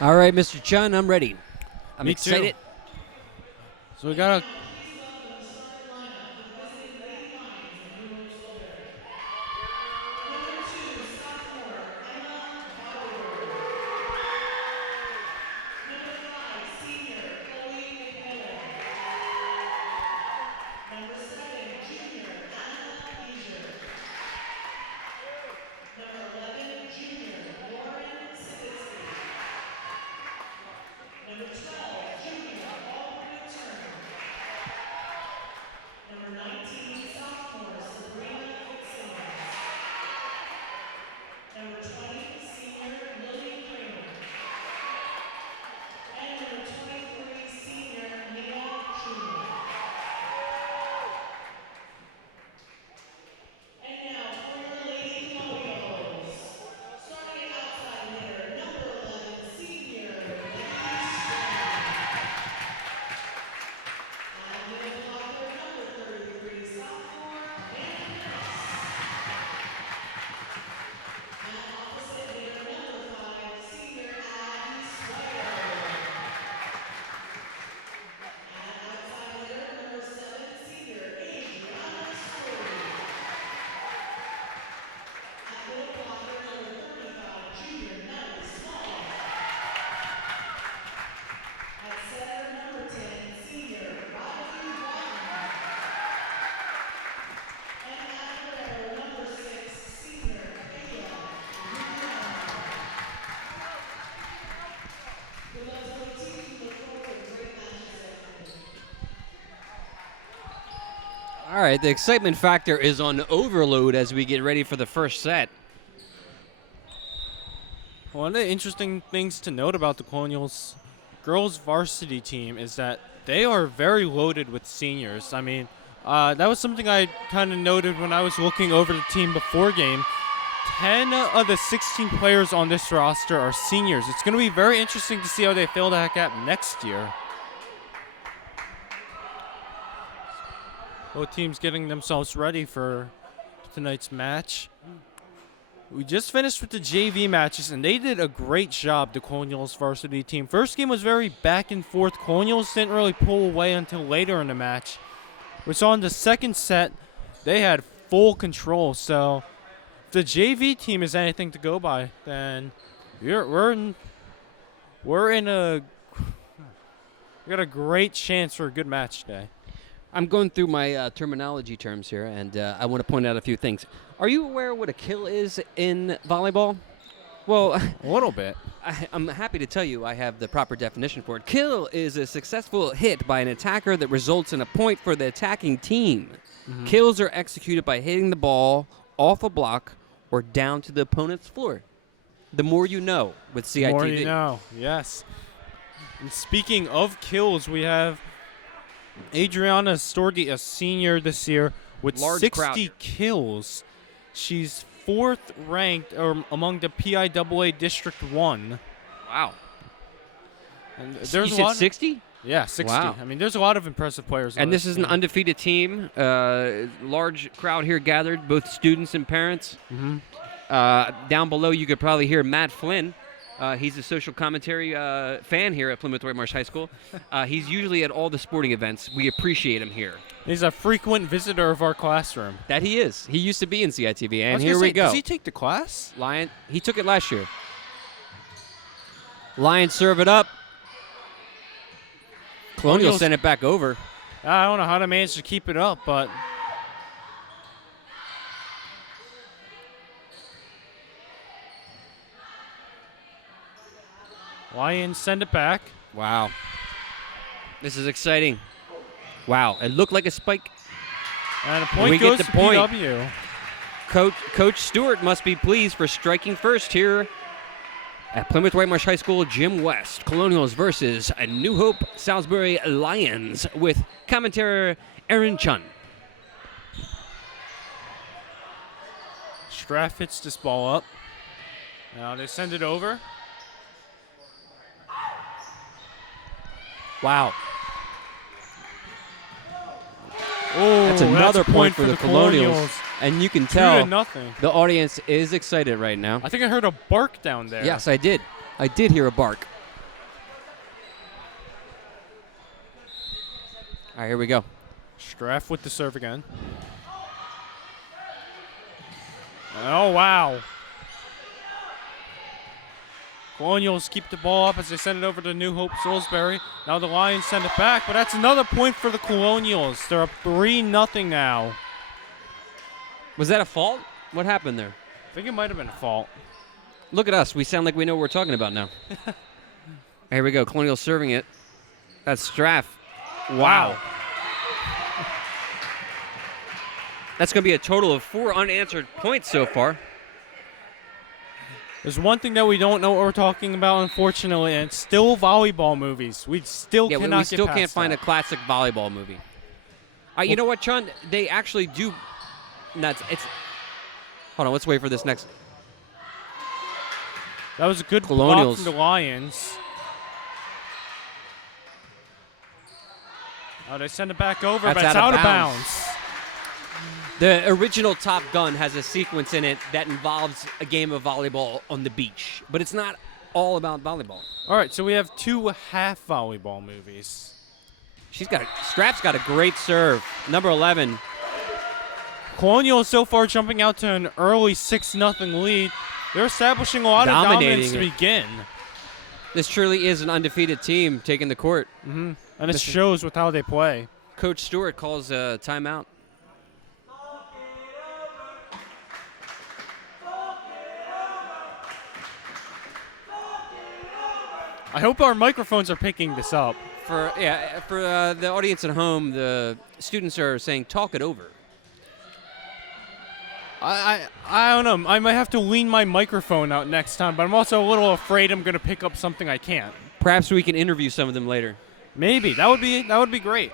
All right, Mr. Chun, I'm ready. I'm Me excited. too. So we got a All right, the excitement factor is on overload as we get ready for the first set. One of the interesting things to note about the Colonials girls varsity team is that they are very loaded with seniors. I mean, that was something I kind of noted when I was looking over the team before game. 10 of the 16 players on this roster are seniors. It's going to be very interesting to see how they fill that gap next year. Both teams getting themselves ready for tonight's match. We just finished with the JV matches, and they did a great job, the Colonials varsity team. First game was very back and forth. Colonials didn't really pull away until later in the match. We saw in the second set, they had full control. So if the JV team is anything to go by, then we got a great chance for a good match today. I'm going through my terminology terms here, and I want to point out a few things. Are you aware what a kill is in volleyball? Well, A little bit. I'm happy to tell you I have the proper definition for it. Kill is a successful hit by an attacker that results in a point for the attacking team. Mm-hmm. Kills are executed by hitting the ball off a block or down to the opponent's floor. The more you know with CITV. The more you know, yes. And speaking of kills, we have Adriana Stordi, a senior this year, with Large 60 crowd. kills. She's fourth ranked among the PIAA District 1. Wow. And You there's a said lot. 60? Yeah, 60. Wow. I mean, there's a lot of impressive players. on And this is an team. undefeated team. Large crowd here gathered, both students and parents. Mhm. Down below, you could probably hear Matt Flynn. He's a social commentary fan here at Plymouth White Marsh High School. He's usually at all the sporting events. We appreciate him here. He's a frequent visitor of our classroom. That he is. He used to be in CITV, I and was here gonna we say, go. Does he take the class? Lion, he took it last year. Lions serve it up. Colonial Colonials- sent it back over. I don't know how to manage to keep it up, but Lions send it back. Wow. This is exciting. Wow, it looked like a spike. And a We point get goes the to point. PW. Coach Stewart must be pleased for striking first here at Plymouth White Marsh High School, Jim West. Colonials versus a New Hope Salisbury Lions with commentator Aaron Chun. Straff hits this ball up. Now they send it over. Wow. Oh, That's another a point for the Colonials. And you can 2-0. the audience is excited right now. I think I heard a bark down there. Yes, I did. I did hear a bark. All right, here we go. Straff with the serve again. Oh, wow. Colonials keep the ball up as they send it over to New Hope Salisbury. Now the Lions send it back, but that's another point for the Colonials. They're up 3-0 now. Was that a fault? What happened there? I think it might have been a fault. Look at us. We sound like we know what we're talking about now. Here we go. Colonial serving it. That's Straff. Wow. That's going to be a total of 4 unanswered points so far. There's one thing that we don't know what we're talking about, unfortunately, and it's still volleyball movies. We still Yeah, cannot we get still past can't find a that. classic volleyball movie. You know what, Chun? They actually do. Hold on. Let's wait for this next. That was a good block Colonials. from the Lions. Oh, they send it back over, but it's out of bounds. The original Top Gun has a sequence in it that involves a game of volleyball on the beach, but it's not all about volleyball. All right, so we have 2 half volleyball movies. Straff's got a great serve. Number 11. Colonial is so far jumping out to an early 6-0 lead. They're establishing a lot of dominance to begin. This truly is an undefeated team taking the court. Mm-hmm. And it shows with how they play. Coach Stewart calls a timeout. I hope our microphones are picking this up. For the audience at home, the students are saying, talk it over. I don't know. I might have to lean my microphone out next time, but I'm also a little afraid I'm going to pick up something I can't. Perhaps we can interview some of them later. Maybe. That would be great.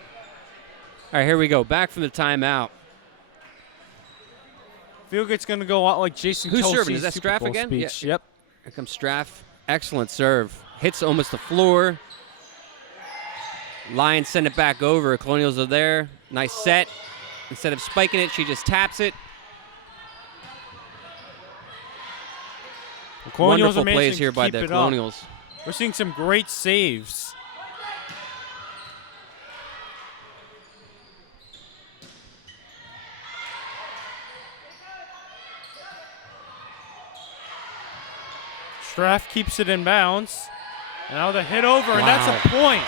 All right, here we go. Back from the timeout. I feel like it's going to go a lot like Jason Who's Kelsey's serving? Is that Super Straff Bowl again? speech. Yeah. Yep. Here comes Straff. Excellent serve. Hits almost the floor. Lions send it back over. Colonials are there. Nice set. Instead of spiking it, she just taps it. The Colonials Wonderful are plays here by keep the it Colonials. up. We're seeing some great saves. Straff keeps it in bounds. And now the hit over, and that's a point.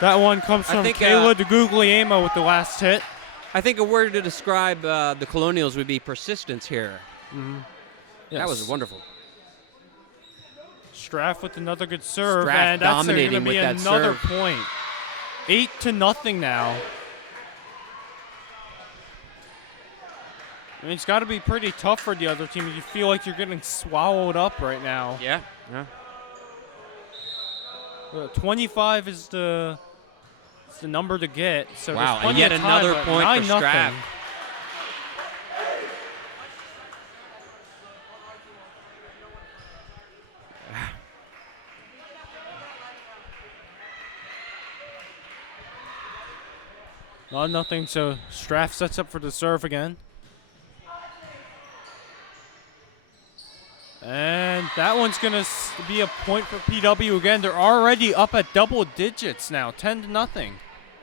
That one comes from Kayla DeGuglielmo with the last hit. I think a word to describe the Colonials would be persistence here. Mm-hmm. Yes. That was wonderful. Straff with another good serve, Straff and that's going to dominating be with that another serve. point. 8-0 now. I mean, it's got to be pretty tough for the other team. You feel like you're getting swallowed up right now. Yeah. 25 is the number to get. So Wow, there's plenty and yet of time, another but point for 9-0. Straff. Not nothing. So Straff sets up for the serve again. And that one's going to be a point for PW again. They're already up at double digits now, 10-0.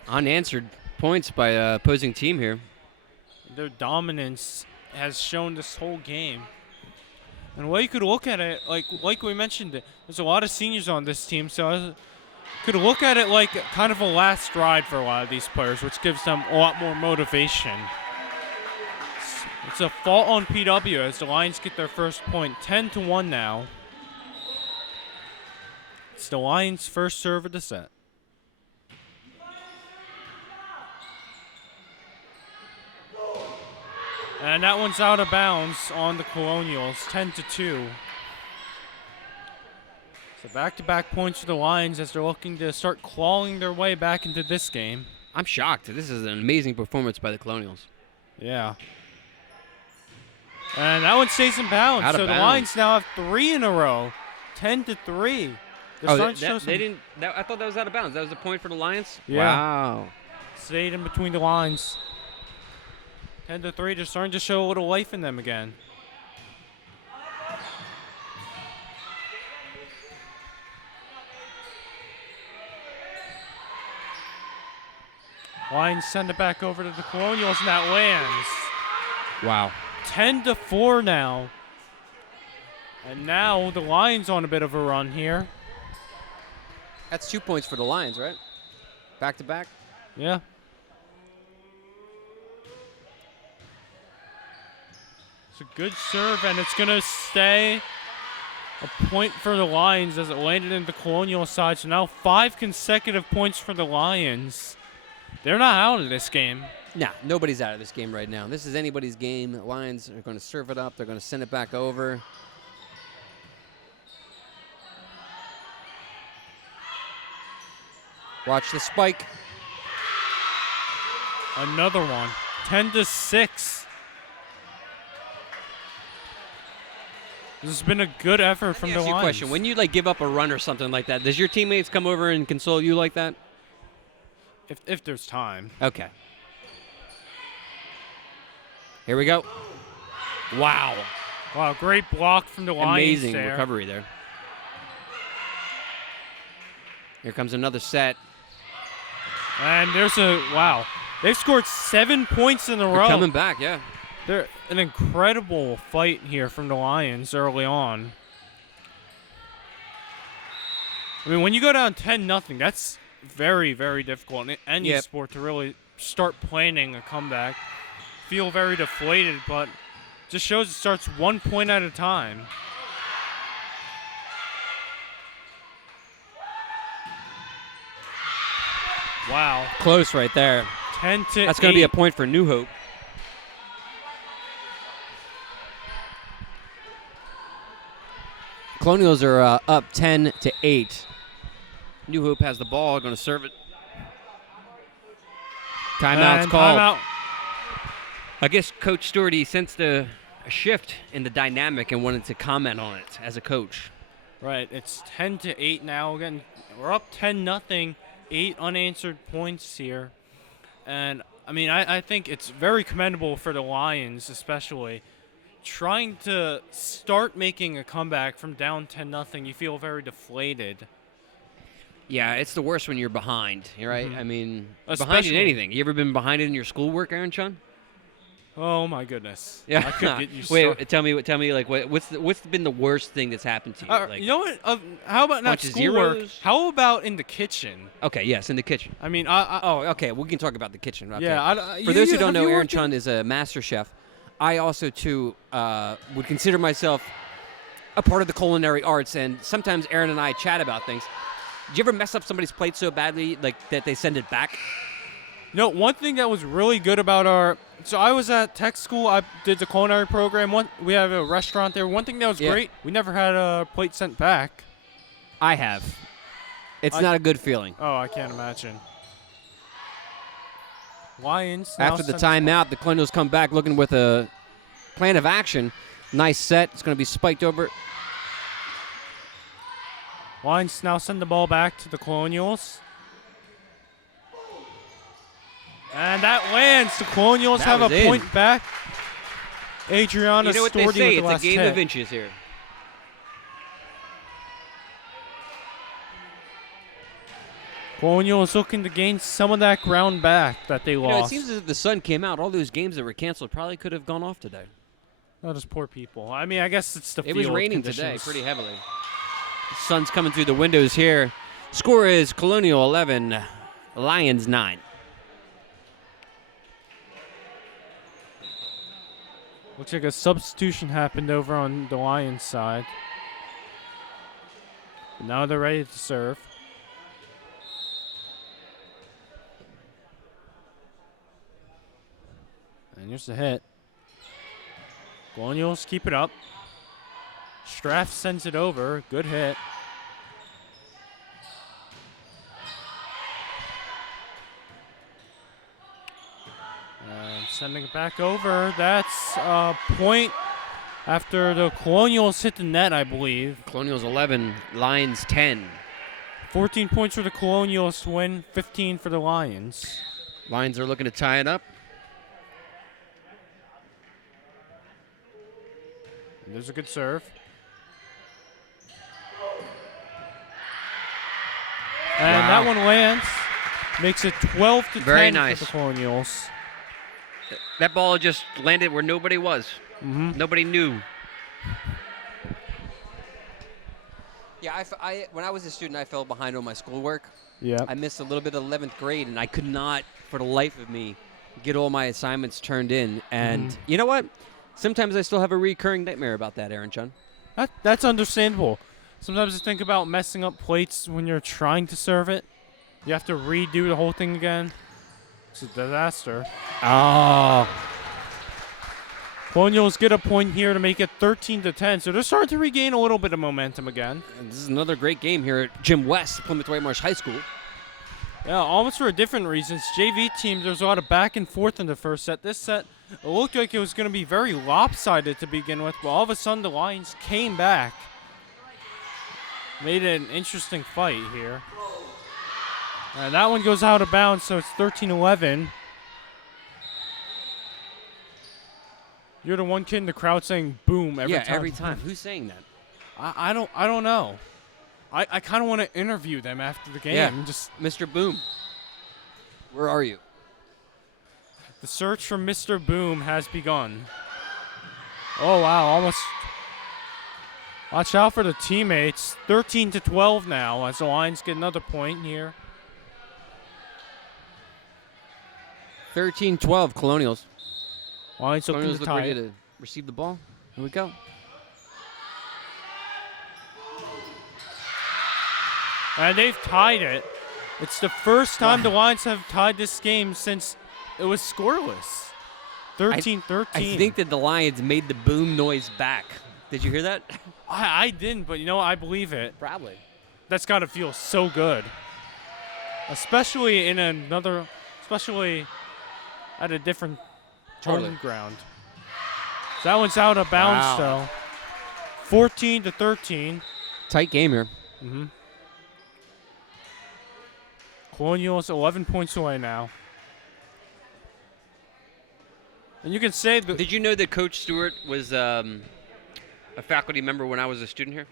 Unanswered points by opposing team here. Their dominance has shown this whole game. And the way you could look at it, like we mentioned, there's a lot of seniors on this team, so I could look at it like kind of a last ride for a lot of these players, which gives them a lot more motivation. It's a fault on PW as the Lions get their first point, 10-1 now. It's the Lions' first serve of the set. And that one's out of bounds on the Colonials, 10-2. So back-to-back points for the Lions as they're looking to start clawing their way back into this game. I'm shocked. This is an amazing performance by the Colonials. Yeah. And that one stays in bounds. Out of so bounds. The Lions now have 3 in a row, 10-3. They didn't. I thought that was out of bounds. That was a point for the Lions. Yeah. Wow. Stayed in between the lines. 10-3. They're starting to show a little life in them again. Lions send it back over to the Colonials, and that lands. Wow. 10-4 now. And now the Lions on a bit of a run here. That's 2 points for the Lions, right? Back to back? Yeah. It's a good serve, and it's going to stay a point for the Lions as it landed in the Colonial side. So now 5 consecutive points for the Lions. They're not out of this game. Nah, nobody's out of this game right now. This is anybody's game. The Lions are going to serve it up. They're going to send it back over. Watch the spike. Another one. 10-6. This has been a good effort from the Let me ask you a Lions. question. When you like give up a run or something like that, does your teammates come over and console you like that? If there's time. Okay. Here we go. Wow. Wow, great block from the Lions Amazing there. recovery there. Here comes another set. And there's wow. They've scored 7 points in a row. They're coming back, yeah. They're an incredible fight here from the Lions early on. I mean, when you go down 10-0, that's very, very difficult in any sport to really start planning a comeback. Feel very deflated, but just shows it starts 1 point at a time. Wow. Close right there. 10-8. That's going to be a point for New Hope. Colonials are up 10-8. New Hope has the ball, going to serve it. Timeout's called. Timeout. I guess Coach Stewart, he sensed a shift in the dynamic and wanted to comment on it as a coach. Right, it's 10-8 now. Again, we're up 10-0, 8 unanswered points here. And, I mean, I think it's very commendable for the Lions, especially. Trying to start making a comeback from down 10-0, you feel very deflated. Yeah, it's the worst when you're behind, right? Mm-hmm. I mean, behind Especially- in anything. You ever been behind in your schoolwork, Aaron Chun? Oh, my goodness. Yeah. I could get you Wait, tell me, like, what's been the worst thing that's happened to you? Like, you know what? How about not bunch of schoolwork? zeros? How about in the kitchen? okay, yes, in the kitchen. I mean, Oh, okay. We can talk about the kitchen. Okay. yeah. For those who don't know, Aaron Chun is a master chef. I also, too, would consider myself a part of the culinary arts, and sometimes Aaron and I chat about things. Did you ever mess up somebody's plate so badly, like, that they send it back? No, one thing that was really good about so I was at tech school. I did the culinary program. We have a restaurant there. One thing that was great, we never had a plate sent back. I have. It's not a good feeling. Oh, I can't imagine. Lions. After the timeout, the Colonials come back looking with a plan of action. Nice set. It's going to be spiked over. Lions now send the ball back to the Colonials. And that lands. The Colonials That have a was in. point back. Adriana You know what they Storti say? with the It's a last game hit. of inches here. Colonials looking to gain some of that ground back that they You know, lost. it seems as if the sun came out. All those games that were canceled probably could have gone off today. Oh, just poor people. I mean, I guess it's the It was field raining conditions. today pretty heavily. The sun's coming through the windows here. Score is Colonial 11, Lions 9. Looks like a substitution happened over on the Lions side. But now they're ready to serve. And here's the hit. Colonials keep it up. Straff sends it over. Good hit. And sending it back over. That's a point after the Colonials hit the net, I believe. Colonials 11, Lions 10. 14 points for the Colonials to win, 15 for the Lions. Lions are looking to tie it up. And there's a good serve. And that one lands. Makes it 12 to Very 10 nice. for the Colonials. That ball just landed where nobody was. Mm-hmm. Nobody knew. Yeah, when I was a student, I fell behind on my schoolwork. Yeah. I missed a little bit of 11th grade, and I could not, for the life of me, get all my assignments turned in. And you know what? Sometimes I still have a recurring nightmare about that, Aaron Chun. That's understandable. Sometimes I think about messing up plates when you're trying to serve it. You have to redo the whole thing again. It's a disaster. Oh. Colonials get a point here to make it 13 to 10, so they're starting to regain a little bit of momentum again. And this is another great game here at Jim West, Plymouth Whitemarsh High School. Yeah, almost for a different reasons. JV team, there's a lot of back and forth in the first set. This set, it looked like it was going to be very lopsided to begin with, but all of a sudden the Lions came back. Made it an interesting fight here. And that one goes out of bounds, so it's 13-11. You're the one kid in the crowd saying boom every time. Yeah, every time. Who's saying that? I don't know. I kind of want to interview them after the game. Yeah. Just Mr. Boom. Where are you? the search for Mr. Boom has begun. Oh wow, almost. Watch out for the teammates. 13 to 12 now as the Lions get another point here. 13-12 Colonials. Lions looking Colonials to look ready tie. to receive the ball. Here we go. And they've tied it. It's the first time the Lions have tied this game since it was scoreless. 13-13. I think that the Lions made the boom noise back. Did you hear that? I didn't, but you know what? I believe it. Probably. That's got to feel so good. Especially at a different Totally. home ground. So that one's out of bounds, though. 14 to 13. Tight game here. Mm-hmm. Colonials 11 points away now. And you can say that. Did you know that Coach Stewart was a faculty member when I was a student here?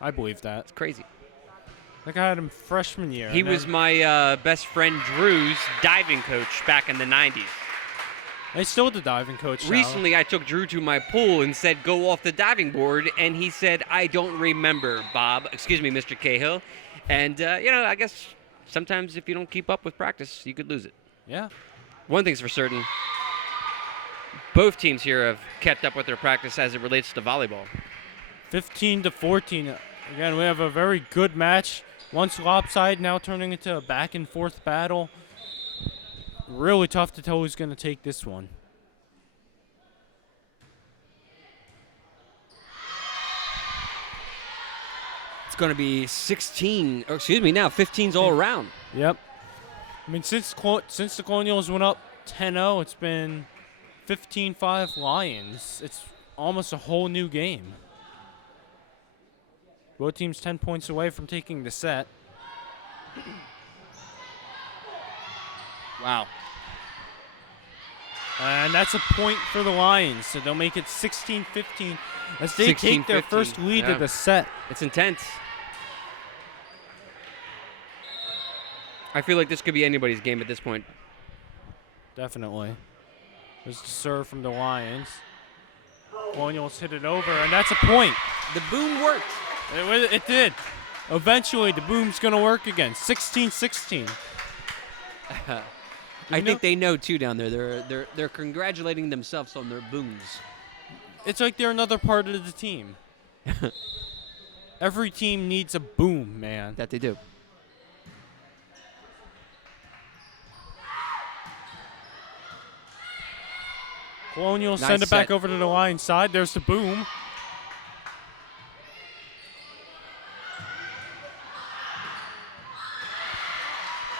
I believe that. It's crazy. I think I had him freshman year. He and was then my best friend Drew's diving coach back in the 90s. he's still the diving coach now. Recently, I took Drew to my pool and said, go off the diving board, and he said, I don't remember, Bob. Excuse me, Mr. Cahill. And, I guess sometimes if you don't keep up with practice, you could lose it. Yeah. One thing's for certain. Both teams here have kept up with their practice as it relates to volleyball. 15 to 14. Again, we have a very good match. Once lopsided, now turning into a back and forth battle. Really tough to tell who's going to take this one. It's going to be 15's all around. Yep. I mean, since the Colonials went up 10-0, it's been 15-5 Lions. It's almost a whole new game. Both teams 10 points away from taking the set. Wow. And that's a point for the Lions, so they'll make it 16-15 as they take their 16-15, first lead yeah. of the set. It's intense. I feel like this could be anybody's game at this point. Definitely. There's the serve from the Lions. Colonials hit it over, and that's a point. The boom worked. It did. Eventually, the boom's going to work again. 16-16. I think they know too down there. They're congratulating themselves on their booms. It's like they're another part of the team. Every team needs a boom, man. That they do. Colonials Nice send it back set. over to the Lions side. There's the boom.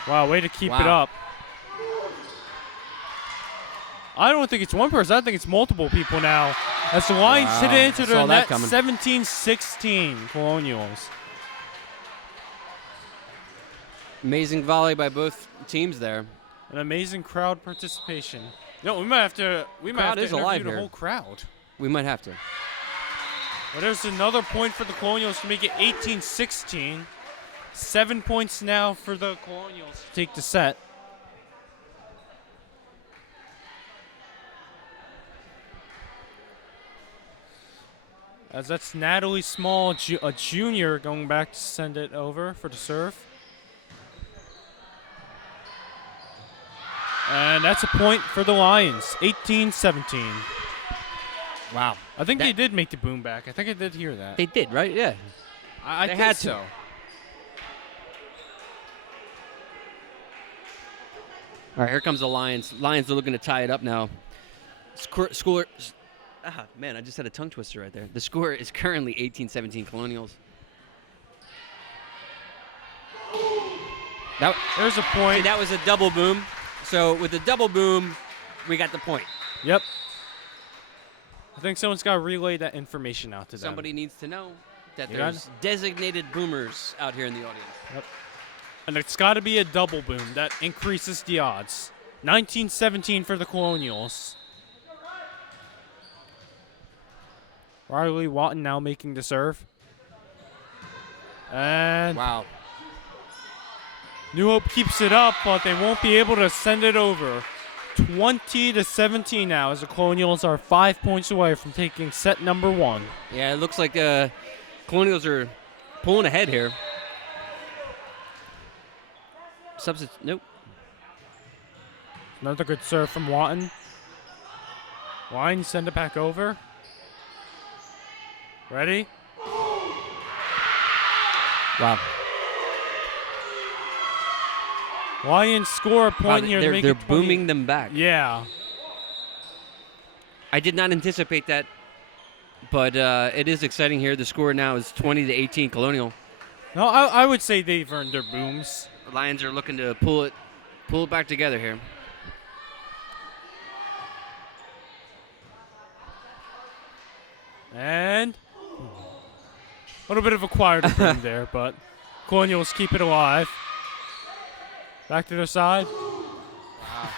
Wow, way to keep it Wow. up. I don't think it's one person. I think it's multiple people now. As the Lions hit it into I their saw that net, coming. 17-16 Colonials. Amazing volley by both teams there. An amazing crowd participation. No, we might have to Crowd is interview alive the here. whole crowd. We might have to. But there's another point for the Colonials to make it 18-16. 7 points now for the Colonials to take the set. As that's Natalie Small, a junior, going back to send it over for the serve. And that's a point for the Lions, 18-17. Wow. I think they did make the boom back. I think I did hear that. They did, right? Yeah. I they think had so. to. All right, here comes the Lions. Lions are looking to tie it up now. Score. Man, I just had a tongue twister right there. The score is currently 18-17 Colonials. There's a point. See, that was a double boom. So with the double boom, we got the point. Yep. I think someone's got to relay that information out to them. Somebody needs to know that there's designated boomers out here in the audience. Yep. And it's got to be a double boom. That increases the odds. 19-17 for the Colonials. Riley Watton now making the serve. And wow. New Hope keeps it up, but they won't be able to send it over. 20-17 now as the Colonials are 5 points away from taking set number 1. Yeah, it looks like Colonials are pulling ahead here. Nope. Another good serve from Watton. Line, send it back over. Ready? Wow. Lions score a point here to make they're it 20. booming them back. Yeah. I did not anticipate that, but it is exciting here. The score now is 20-18 Colonial. No, I would say they've earned their booms. The Lions are looking to pull it back together here. And a little bit of a quieter boom there, but Colonials keep it alive. Back to their side. Wow.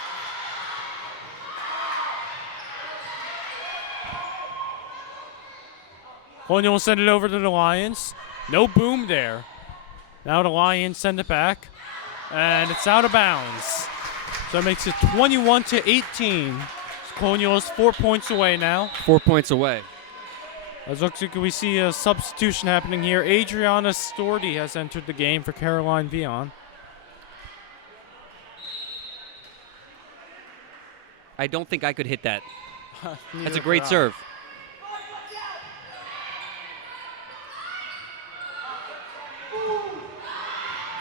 Colonials send it over to the Lions. No boom there. Now the Lions send it back. And it's out of bounds. So it makes it 21-18. Colonials 4 points away now. 4 points away. As looks like we see a substitution happening here. Adriana Storti has entered the game for Caroline Vion. I don't think I could hit that. Neither That's a great could I. serve.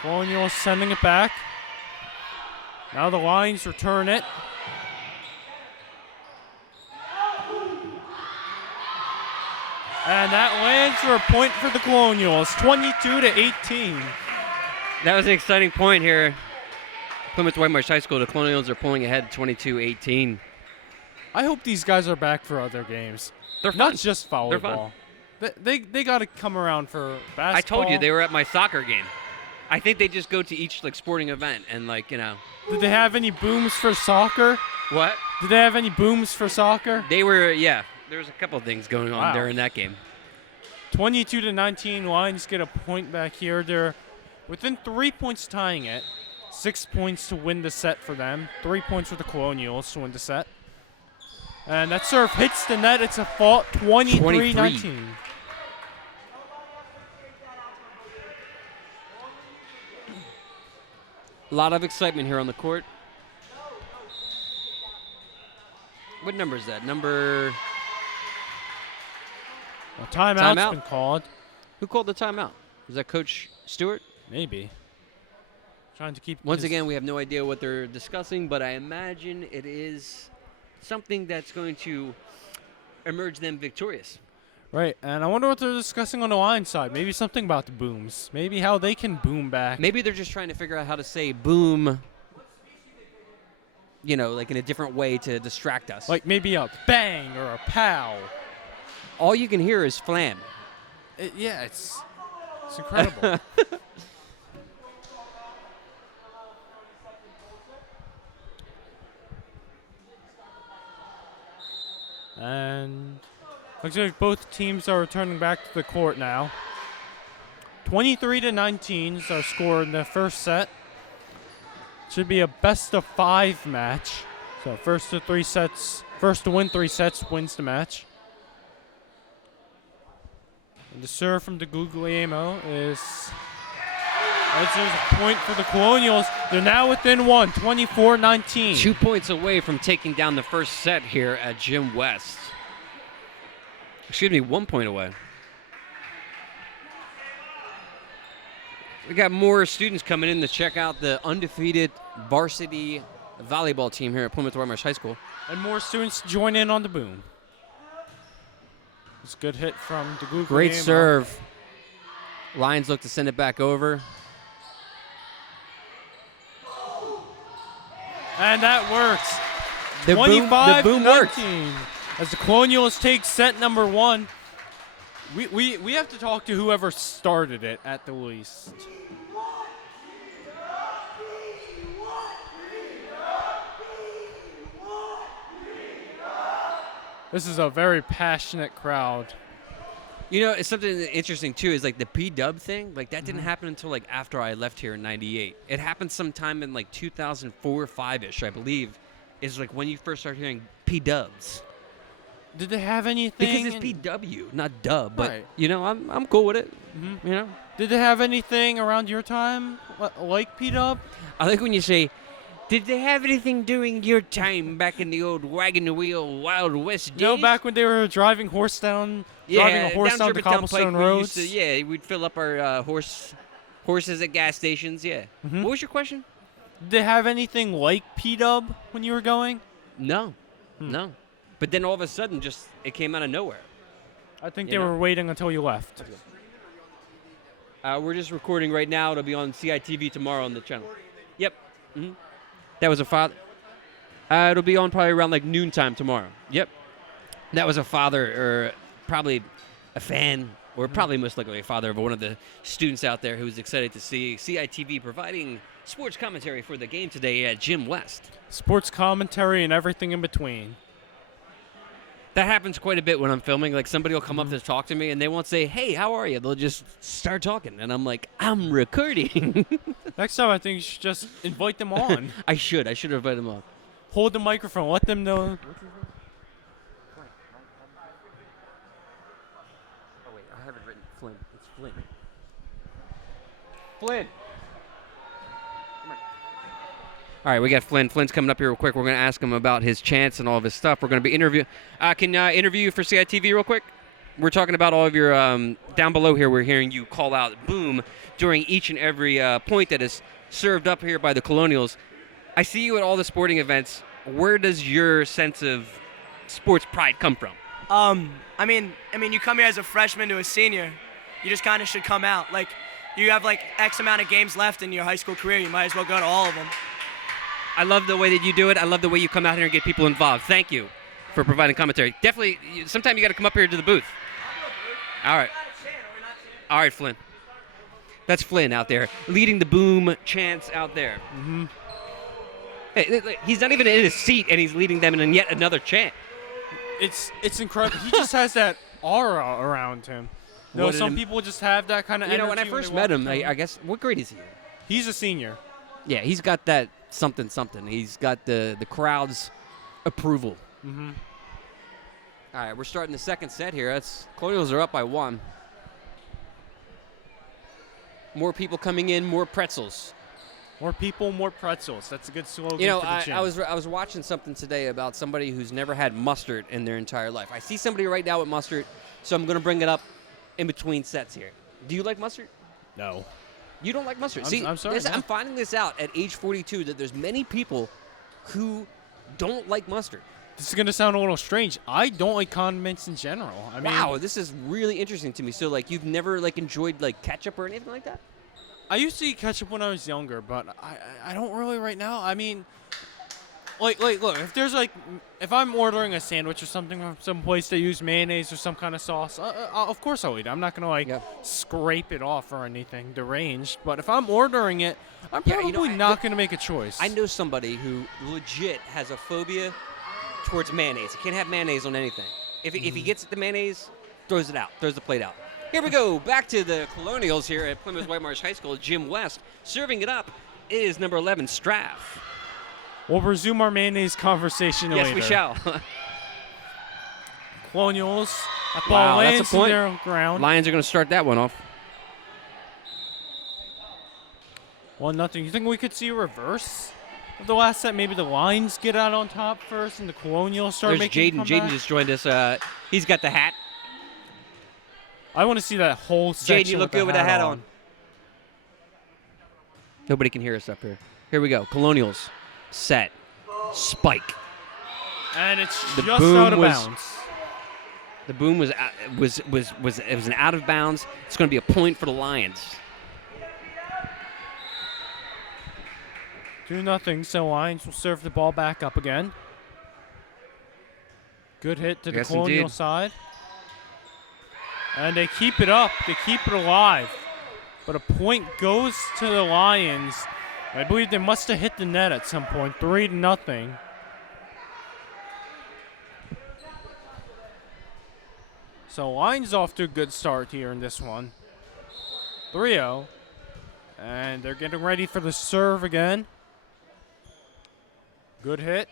Colonials sending it back. Now the Lions return it. And that lands for a point for the Colonials, 22-18. That was an exciting point here. Plymouth Whitemarsh High School, the Colonials are pulling ahead 22-18. I hope these guys are back for other games. They're fun. Not just volleyball. They're fun. They got to come around for basketball. I told you they were at my soccer game. I think they just go to each sporting event and Did they have any booms for soccer? What? Did they have any booms for soccer? They were, yeah. There was a couple of things going on Wow. during that game. 22-19, Lions get a point back here. They're within 3 points tying it. 6 points to win the set for them. 3 points for the Colonials to win the set. And that serve hits the net. It's a fault, 23-19. A lot of excitement here on the court. What number is that? Number... A timeout's Timeout? been called. Who called the timeout? Was that Coach Stewart? Maybe. Trying to keep. Once again, we have no idea what they're discussing, but I imagine it is something that's going to emerge them victorious. Right, and I wonder what they're discussing on the line side. Maybe something about the booms. Maybe how they can boom back. Maybe they're just trying to figure out how to say boom, in a different way to distract us. Like maybe a bang or a pow. All you can hear is flam. It's incredible. And looks like both teams are returning back to the court now. 23-19 is our score in the first set. Should be a best-of-5 match. So first to win 3 sets wins the match. And the serve from the Guglielmo is... There's a point for the Colonials. They're now within 1, 24-19. 2 points away from taking down the first set here at Jim West. Excuse me, 1 point away. We got more students coming in to check out the undefeated varsity volleyball team here at Plymouth-Rockmarsh High School. And more students join in on the boom. It's a good hit from the Guglielmo. Great serve. Lions look to send it back over. And that works. The boom worked. As the Colonials take set number 1. We have to talk to whoever started it at the least. This is a very passionate crowd. You know, it's something interesting, too, is like the P-dub thing. Like, that didn't happen until, like, after I left here in 98. It happened sometime in, like, 2004 or 5-ish, I believe, is, like, when you first start hearing P-dubs. Did they have anything? Because it's P-W, not dub. But, right. you know, I'm cool with it, you know? Did they have anything around your time like P-dub? I like when you say, did they have anything during your time back in the old wagon wheel Wild West days? No, back when they were driving a horse down the cobblestone roads. We'd fill up our horses at gas stations, yeah. What was your question? Did they have anything like P-dub when you were going? No, no. But then all of a sudden, just it came out of nowhere. I think they were waiting until you left. We're just recording right now. It'll be on CITV tomorrow on the channel. Yep. That was a father. It'll be on probably around like noontime tomorrow. Yep. That was a father, or probably a fan, or probably most likely a father of one of the students out there who was excited to see CITV providing sports commentary for the game today at Jim West. Sports commentary and everything in between. That happens quite a bit when I'm filming. Like, somebody will come up to talk to me, and they won't say, hey, how are you? They'll just start talking, and I'm like, I'm recording. Next time, I think you should just invite them on. I should invite them on. Hold the microphone. Let them know. Oh, wait, I have it written. Flynn. It's Flynn. Flynn. All right, we got Flynn. Flynn's coming up here real quick. We're going to ask him about his chants and all of his stuff. We're going to be interview you for CITV real quick? We're talking about all of your down below here. We're hearing you call out boom during each and every point that is served up here by the Colonials. I see you at all the sporting events. Where does your sense of sports pride come from? I mean, you come here as a freshman to a senior. You just kind of should come out. Like, you have like X amount of games left in your high school career. You might as well go to all of them. I love the way that you do it. I love the way you come out here and get people involved. Thank you for providing commentary. Definitely, sometime you got to come up here to the booth. All right. All right, Flynn. That's Flynn out there, leading the boom chants out there. Hey, he's not even in his seat, and he's leading them in yet another chant. It's incredible. He just has that aura around him. No, some people just have that kind of energy. You know, when I first met him, I guess, what grade is he in? He's a senior. Yeah, he's got that something. He's got the crowd's approval. All right, we're starting the second set here. Colonials are up by 1. More people coming in, more pretzels. More people, more pretzels. That's a good slogan. You know, for the gym. I was watching something today about somebody who's never had mustard in their entire life. I see somebody right now with mustard, so I'm going to bring it up in between sets here. Do you like mustard? No. You don't like mustard? I'm sorry. I'm finding this out at age 42 that there's many people who don't like mustard. This is going to sound a little strange. I don't like condiments in general. Wow, this is really interesting to me. So, like, you've never, like, enjoyed, like, ketchup or anything like that? I used to eat ketchup when I was younger, but I don't really right now. I mean, like, look, if I'm ordering a sandwich or something from some place that use mayonnaise or some kind of sauce, of course I'll eat it. I'm not going to, scrape it off or anything deranged. But if I'm ordering it, I'm probably not going to make a choice. I know somebody who legit has a phobia towards mayonnaise. He can't have mayonnaise on anything. If he gets the mayonnaise, throws it out, throws the plate out. Here we go. Back to the Colonials here at Plymouth White Marsh High School. Jim West serving it up is number 11, Straff. We'll resume our mayonnaise conversation later. Yes, we shall. Colonials. That ball lands that's a point. in their ground. Lions are going to start that one off. 1-0. You think we could see a reverse of the last set? Maybe the Lions get out on top first and the Colonials start There's making a Jaden. comeback? Jaden just joined us. He's got the hat. I want to see that whole section. Jaden, you look good with the hat on. Nobody can hear us up here. Here we go. Colonials. Set. Spike. And it's The just boom out of was- bounds. The boom was an out of bounds. It's going to be a point for the Lions. 2-0. So Lions will serve the ball back up again. Good hit to the Yes, Colonial indeed. side. And they keep it up. They keep it alive. But a point goes to the Lions. I believe they must have hit the net at some point. 3-0. So Lions off to a good start here in this one. 3-0. And they're getting ready for the serve again. Good hit.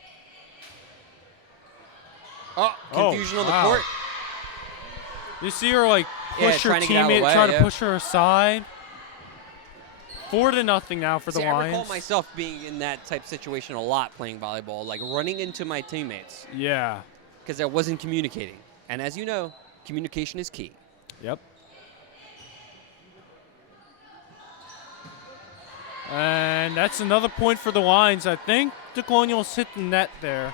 Oh, confusion on the wow. court. You see her like Yeah, push her trying to get out of the teammate, way, try to yeah. push her aside. 4-0 now for the See, I Lions. recall myself being in that type of situation a lot playing volleyball, like running into my teammates Yeah. because I wasn't communicating. And as you know, communication is key. Yep. And that's another point for the Lions. I think the Colonials hit the net there.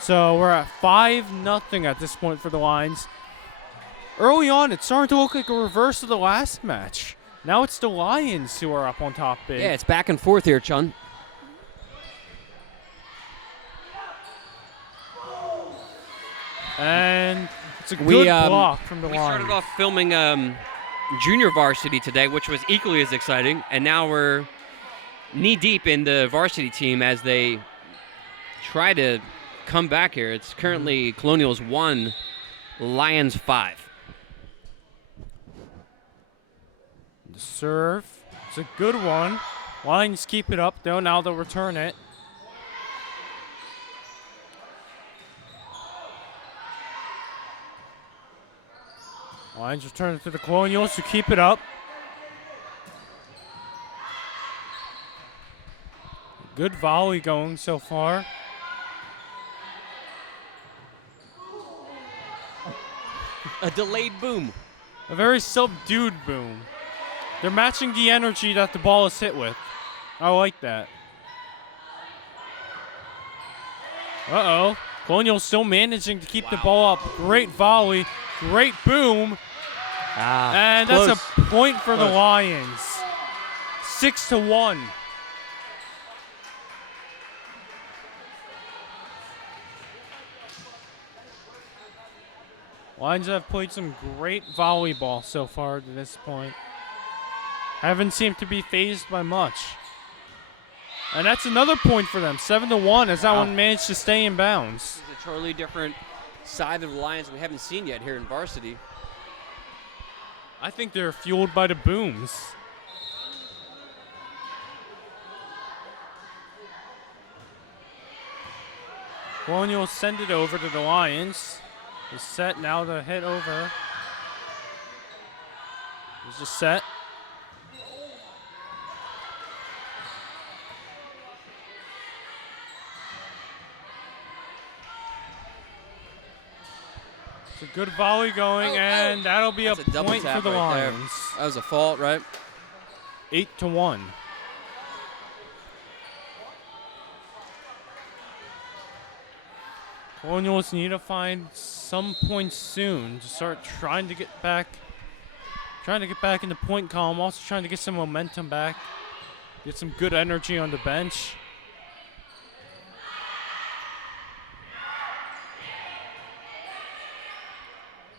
So we're at 5-0 at this point for the Lions. Early on, it's starting to look like a reverse of the last match. Now it's the Lions who are up on top big. Yeah, it's back and forth here, Chun. And it's a We, good block from the We Lions. started off filming junior varsity today, which was equally as exciting, and now we're knee-deep in the varsity team as they try to come back here. It's currently Colonials 1, Lions 5. The serve. It's a good one. Lions keep it up, though. Now they'll return it. Lions return it to the Colonials to keep it up. Good volley going so far. A delayed boom. A very subdued boom. They're matching the energy that the ball is hit with. I like that. Uh-oh. Colonials still managing to keep the ball up. Great volley. Great boom. And that's a point for the Lions. 6-1. Lions have played some great volleyball so far to this point. Haven't seemed to be phased by much. And that's another point for them. 7-1 as that one managed to stay in bounds. This is a totally different side of the Lions we haven't seen yet here in varsity. I think they're fueled by the booms. Colonials send it over to the Lions. Is set now to hit over. There's a set. It's a good volley going, and that'll be a That's double point tap for the right there. Lions. That was a fault, right? 8-1. Colonials need to find some points soon to start trying to get back in the point column, also trying to get some momentum back, get some good energy on the bench.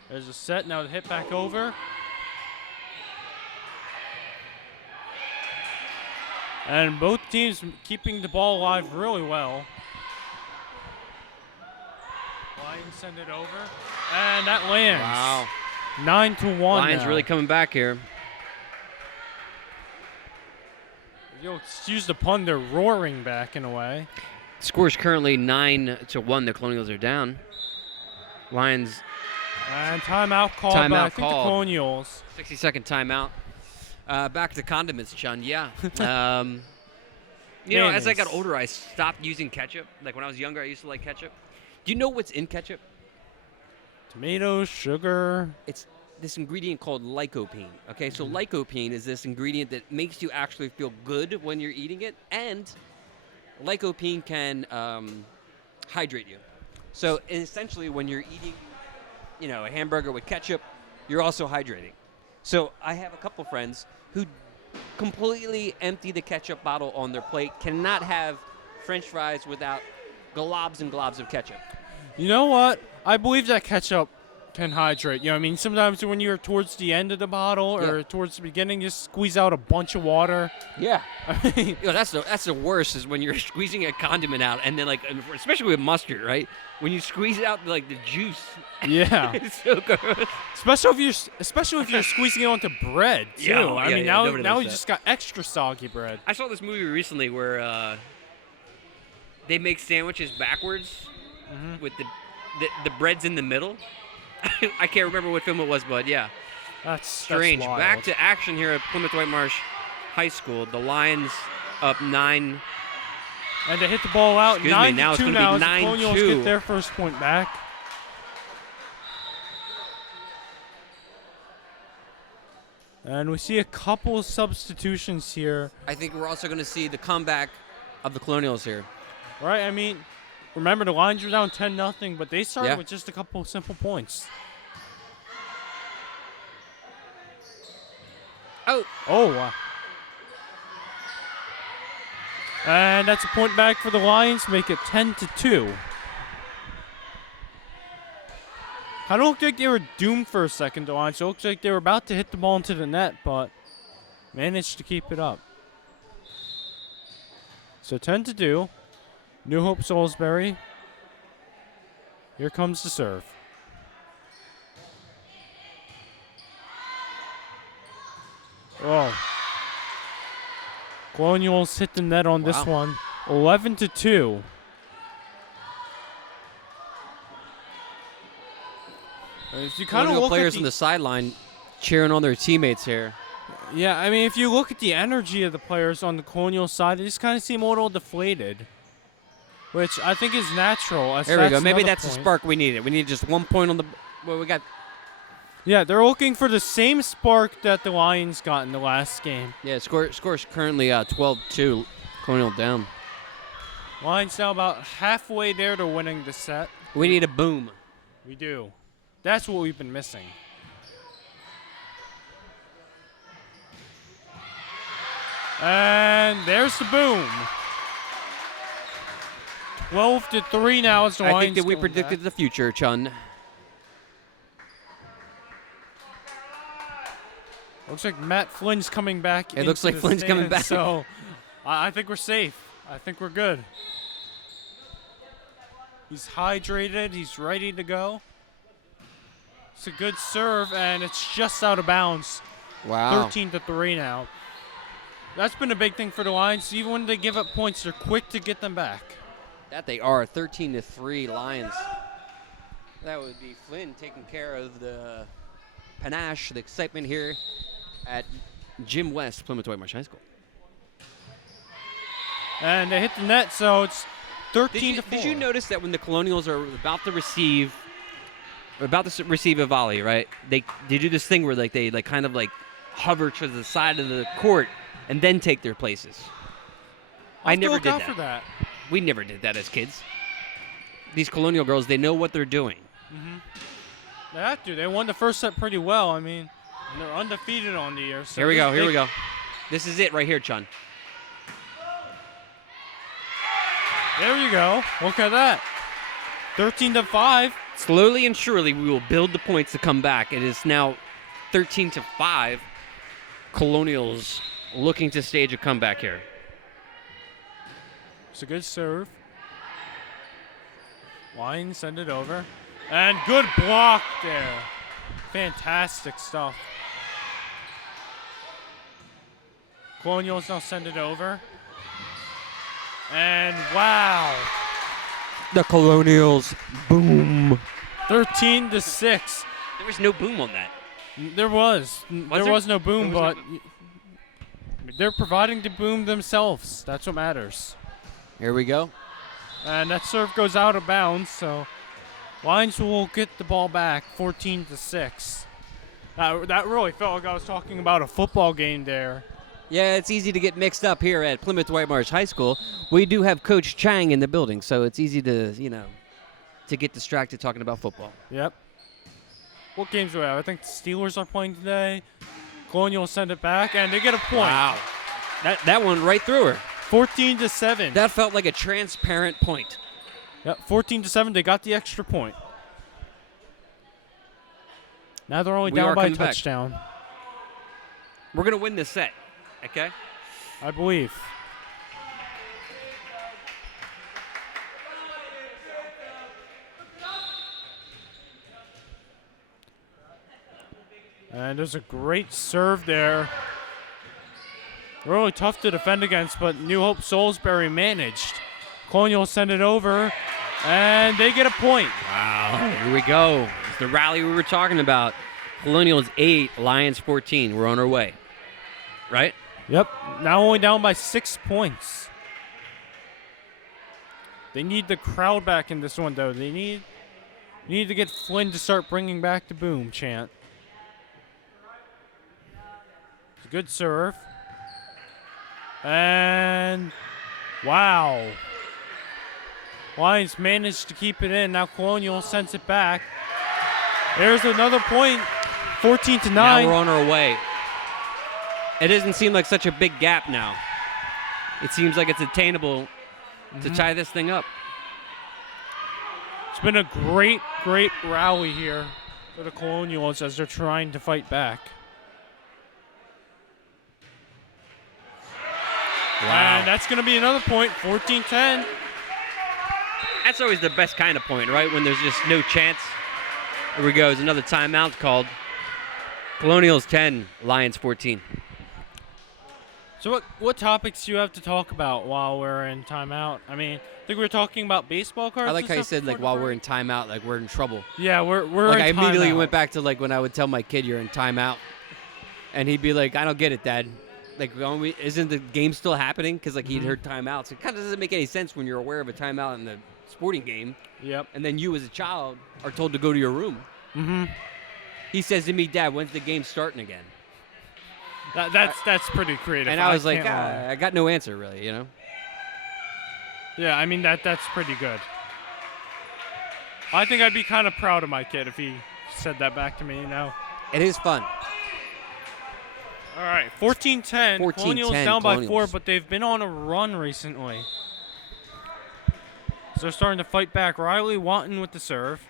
There's a set now to hit back over. And both teams keeping the ball alive really well. Lions send it over, and that lands. Wow. 9-1 Lions now. really coming back here. You'll excuse the pun, they're roaring back in a way. Score's currently 9-1. The Colonials are down. Lions. And timeout called by, I think, the Colonials. 60-second timeout. Back to condiments, Chun. Yeah. You know, as I got older, I stopped using ketchup. Like when I was younger, I used to like ketchup. Do you know what's in ketchup? Tomatoes, sugar. It's this ingredient called lycopene. Okay, so lycopene is this ingredient that makes you actually feel good when you're eating it, and lycopene can hydrate you. So essentially, when you're eating, you know, a hamburger with ketchup, you're also hydrating. So I have a couple friends who completely empty the ketchup bottle on their plate, cannot have French fries without globs and globs of ketchup. You know what? I believe that ketchup can hydrate. You know what I mean? Sometimes when you're towards the end of the bottle or towards the beginning, you squeeze out a bunch of water. Yeah. I mean, You know, that's the worst is when you're squeezing a condiment out and then, like, especially with mustard, right? When you squeeze out, like, the juice. yeah. It's so gross. Especially if you're squeezing it onto bread, too. Yeah, I mean, nobody now likes you that. just got extra soggy bread. I saw this movie recently where they make sandwiches backwards with the bread's in the middle. I can't remember what film it was, but yeah. That's Strange. That's wild. Back to action here at Plymouth White Marsh High School. The Lions up 9. And to hit the ball out, Excuse me, now it's 9-2 gonna be now as the Colonials 9-2. get their first point back. And we see a couple of substitutions here. I think we're also going to see the comeback of the Colonials here. Right, I mean, remember the Lions were down 10-0, but they started Yeah. with just a couple of simple points. Oh, Oh, and that's a point back for the Lions, make it 10-2. Kind of looked like they were doomed for a second, the Lions. It looked like they were about to hit the ball into the net, but managed to keep it up. So 10-2. New Hope Salisbury. Here comes the serve. Oh. Colonials hit the net on this one. 11-2. If you kind of Colonial look players at on the sideline cheering on their teammates here. yeah, I mean, if you look at the energy of the players on the Colonial side, they just kind of seem a little deflated, which I think is natural. There we go. Maybe that's the spark we needed. We needed just 1 point on the. Well, we got. Yeah, they're looking for the same spark that the Lions got in the last game. Yeah, score's currently 12-2. Colonial down. Lions now about halfway there to winning the set. We need a boom. We do. That's what we've been missing. And there's the boom. 12-3 now as the Lions I think that we going predicted back. the future, Chun. Looks like Matt Flynn's coming back. It looks into like the Flynn's coming stands, back. So I think we're safe. I think we're good. He's hydrated. He's ready to go. It's a good serve, and it's just out of bounds. Wow. 13-3 now. That's been a big thing for the Lions. Even when they give up points, they're quick to get them back. That they are. 13-3 Lions. That would be Flynn taking care of the panache, the excitement here at Jim West, Plymouth White Marsh High School. And they hit the net, so it's 13-4. Did you notice that when the Colonials are about to receive a volley, right? They do this thing where they kind of hover to the side of the court and then take their places. I never did for that. We never did that as kids. These Colonial girls, they know what they're doing. They have to. They won the first set pretty well. I mean, and they're undefeated on the year. So Here we go. This is it right here, Chun. There you go. Look at that. 13-5. Slowly and surely, we will build the points to come back. It is now 13-5. Colonials looking to stage a comeback here. It's a good serve. Lions send it over. And good block there. Fantastic stuff. Colonials now send it over. And wow. The Colonials, boom. 13-6. There was no boom on that. There was. There was no boom, There was but they're providing the boom themselves. That's what matters. Here we go. And that serve goes out of bounds, so Lions will get the ball back 14-6. That really felt like I was talking about a football game there. Yeah, it's easy to get mixed up here at Plymouth White Marsh High School. We do have Coach Chang in the building, so it's easy to, to get distracted talking about football. Yep. What games do we have? I think the Steelers are playing today. Colonial send it back, and they get a point. Wow. That one right through her. 14-7. That felt like a transparent point. Yep, 14-7. They got the extra point. Now they're only We down are by a coming back. touchdown. We're going to win this set, okay? I believe. And there's a great serve there. Really tough to defend against, but New Hope Salisbury managed. Colonial send it over, and they get a point. Wow. Here we go. It's the rally we were talking about. Colonials 8, Lions 14. We're on our way. Right? Yep, now only down by 6 points. They need the crowd back in this one, though. They need to get Flynn to start bringing back the boom chant. It's a good serve. And wow. Lions managed to keep it in. Now Colonial sends it back. There's another point. 14-9. Now we're on our way. It doesn't seem like such a big gap now. It seems like it's attainable to tie this thing up. It's been a great rally here for the Colonials as they're trying to fight back. Wow. And that's going to be another point, 14-10. That's always the best kind of point, right? When there's just no chance. Here we go. There's another timeout called. Colonials 10, Lions 14. So what topics do you have to talk about while we're in timeout? I mean, I think we were talking about baseball cards. I like and how you stuff said, like, before while the we're break. in timeout, like, we're in trouble. Yeah, we're Like, I in immediately timeout. went back to, like, when I would tell my kid you're in timeout. And he'd be like, I don't get it, Dad. Like, isn't the game still happening? Because, like, he'd heard timeouts. It kind of doesn't make any sense when you're aware of a timeout in the sporting game. Yep. And then you, as a child, are told to go to your room. Mm-hmm. He says to me, Dad, when's the game starting again? That's pretty creative. And I was like, can't lie. I got no answer, really, Yeah, I mean, that's pretty good. I think I'd be kind of proud of my kid if he said that back to me, It is fun. All right, 14-10. 14-10 Colonials down by 4, Colonials. but they've been on a run recently. So they're starting to fight back. Riley Wanton with the serve.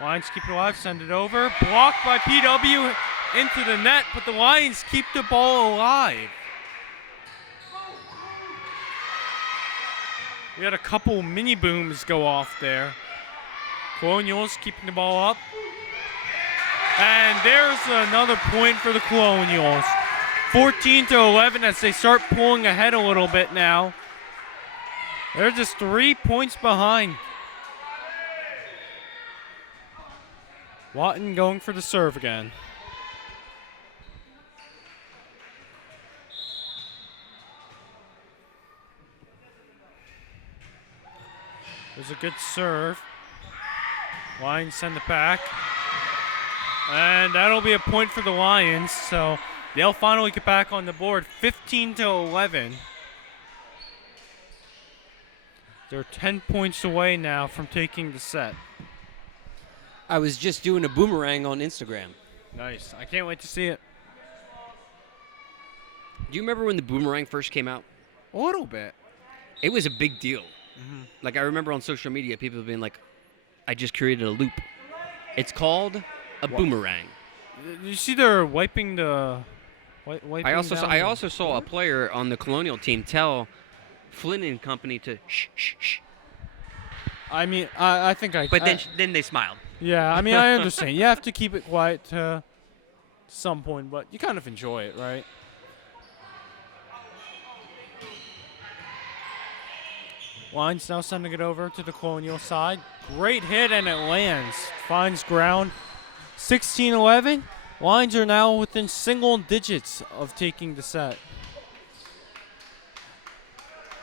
Lions keep it alive, send it over. Blocked by PW into the net, but the Lions keep the ball alive. We had a couple mini booms go off there. Colonials keeping the ball up. And there's another point for the Colonials. 14-11 as they start pulling ahead a little bit now. They're just 3 points behind. Watton going for the serve again. There's a good serve. Lions send it back. And that'll be a point for the Lions, so they'll finally get back on the board. 15-11. They're 10 points away now from taking the set. I was just doing a boomerang on Instagram. Nice. I can't wait to see it. Do you remember when the boomerang first came out? A little bit. It was a big deal. Like, I remember on social media, people being like, I just created a loop. It's called a boomerang. You see they're wiping the... Wiping I also down saw a player on the Colonial team tell Flynn and company to shh, shh, shh. I mean, I think I. But then they smiled. Yeah, I mean, I understand. You have to keep it quiet to some point, but you kind of enjoy it, right? Lions now sending it over to the Colonial side. Great hit, and it lands. Finds ground. 16-11. Lions are now within single digits of taking the set.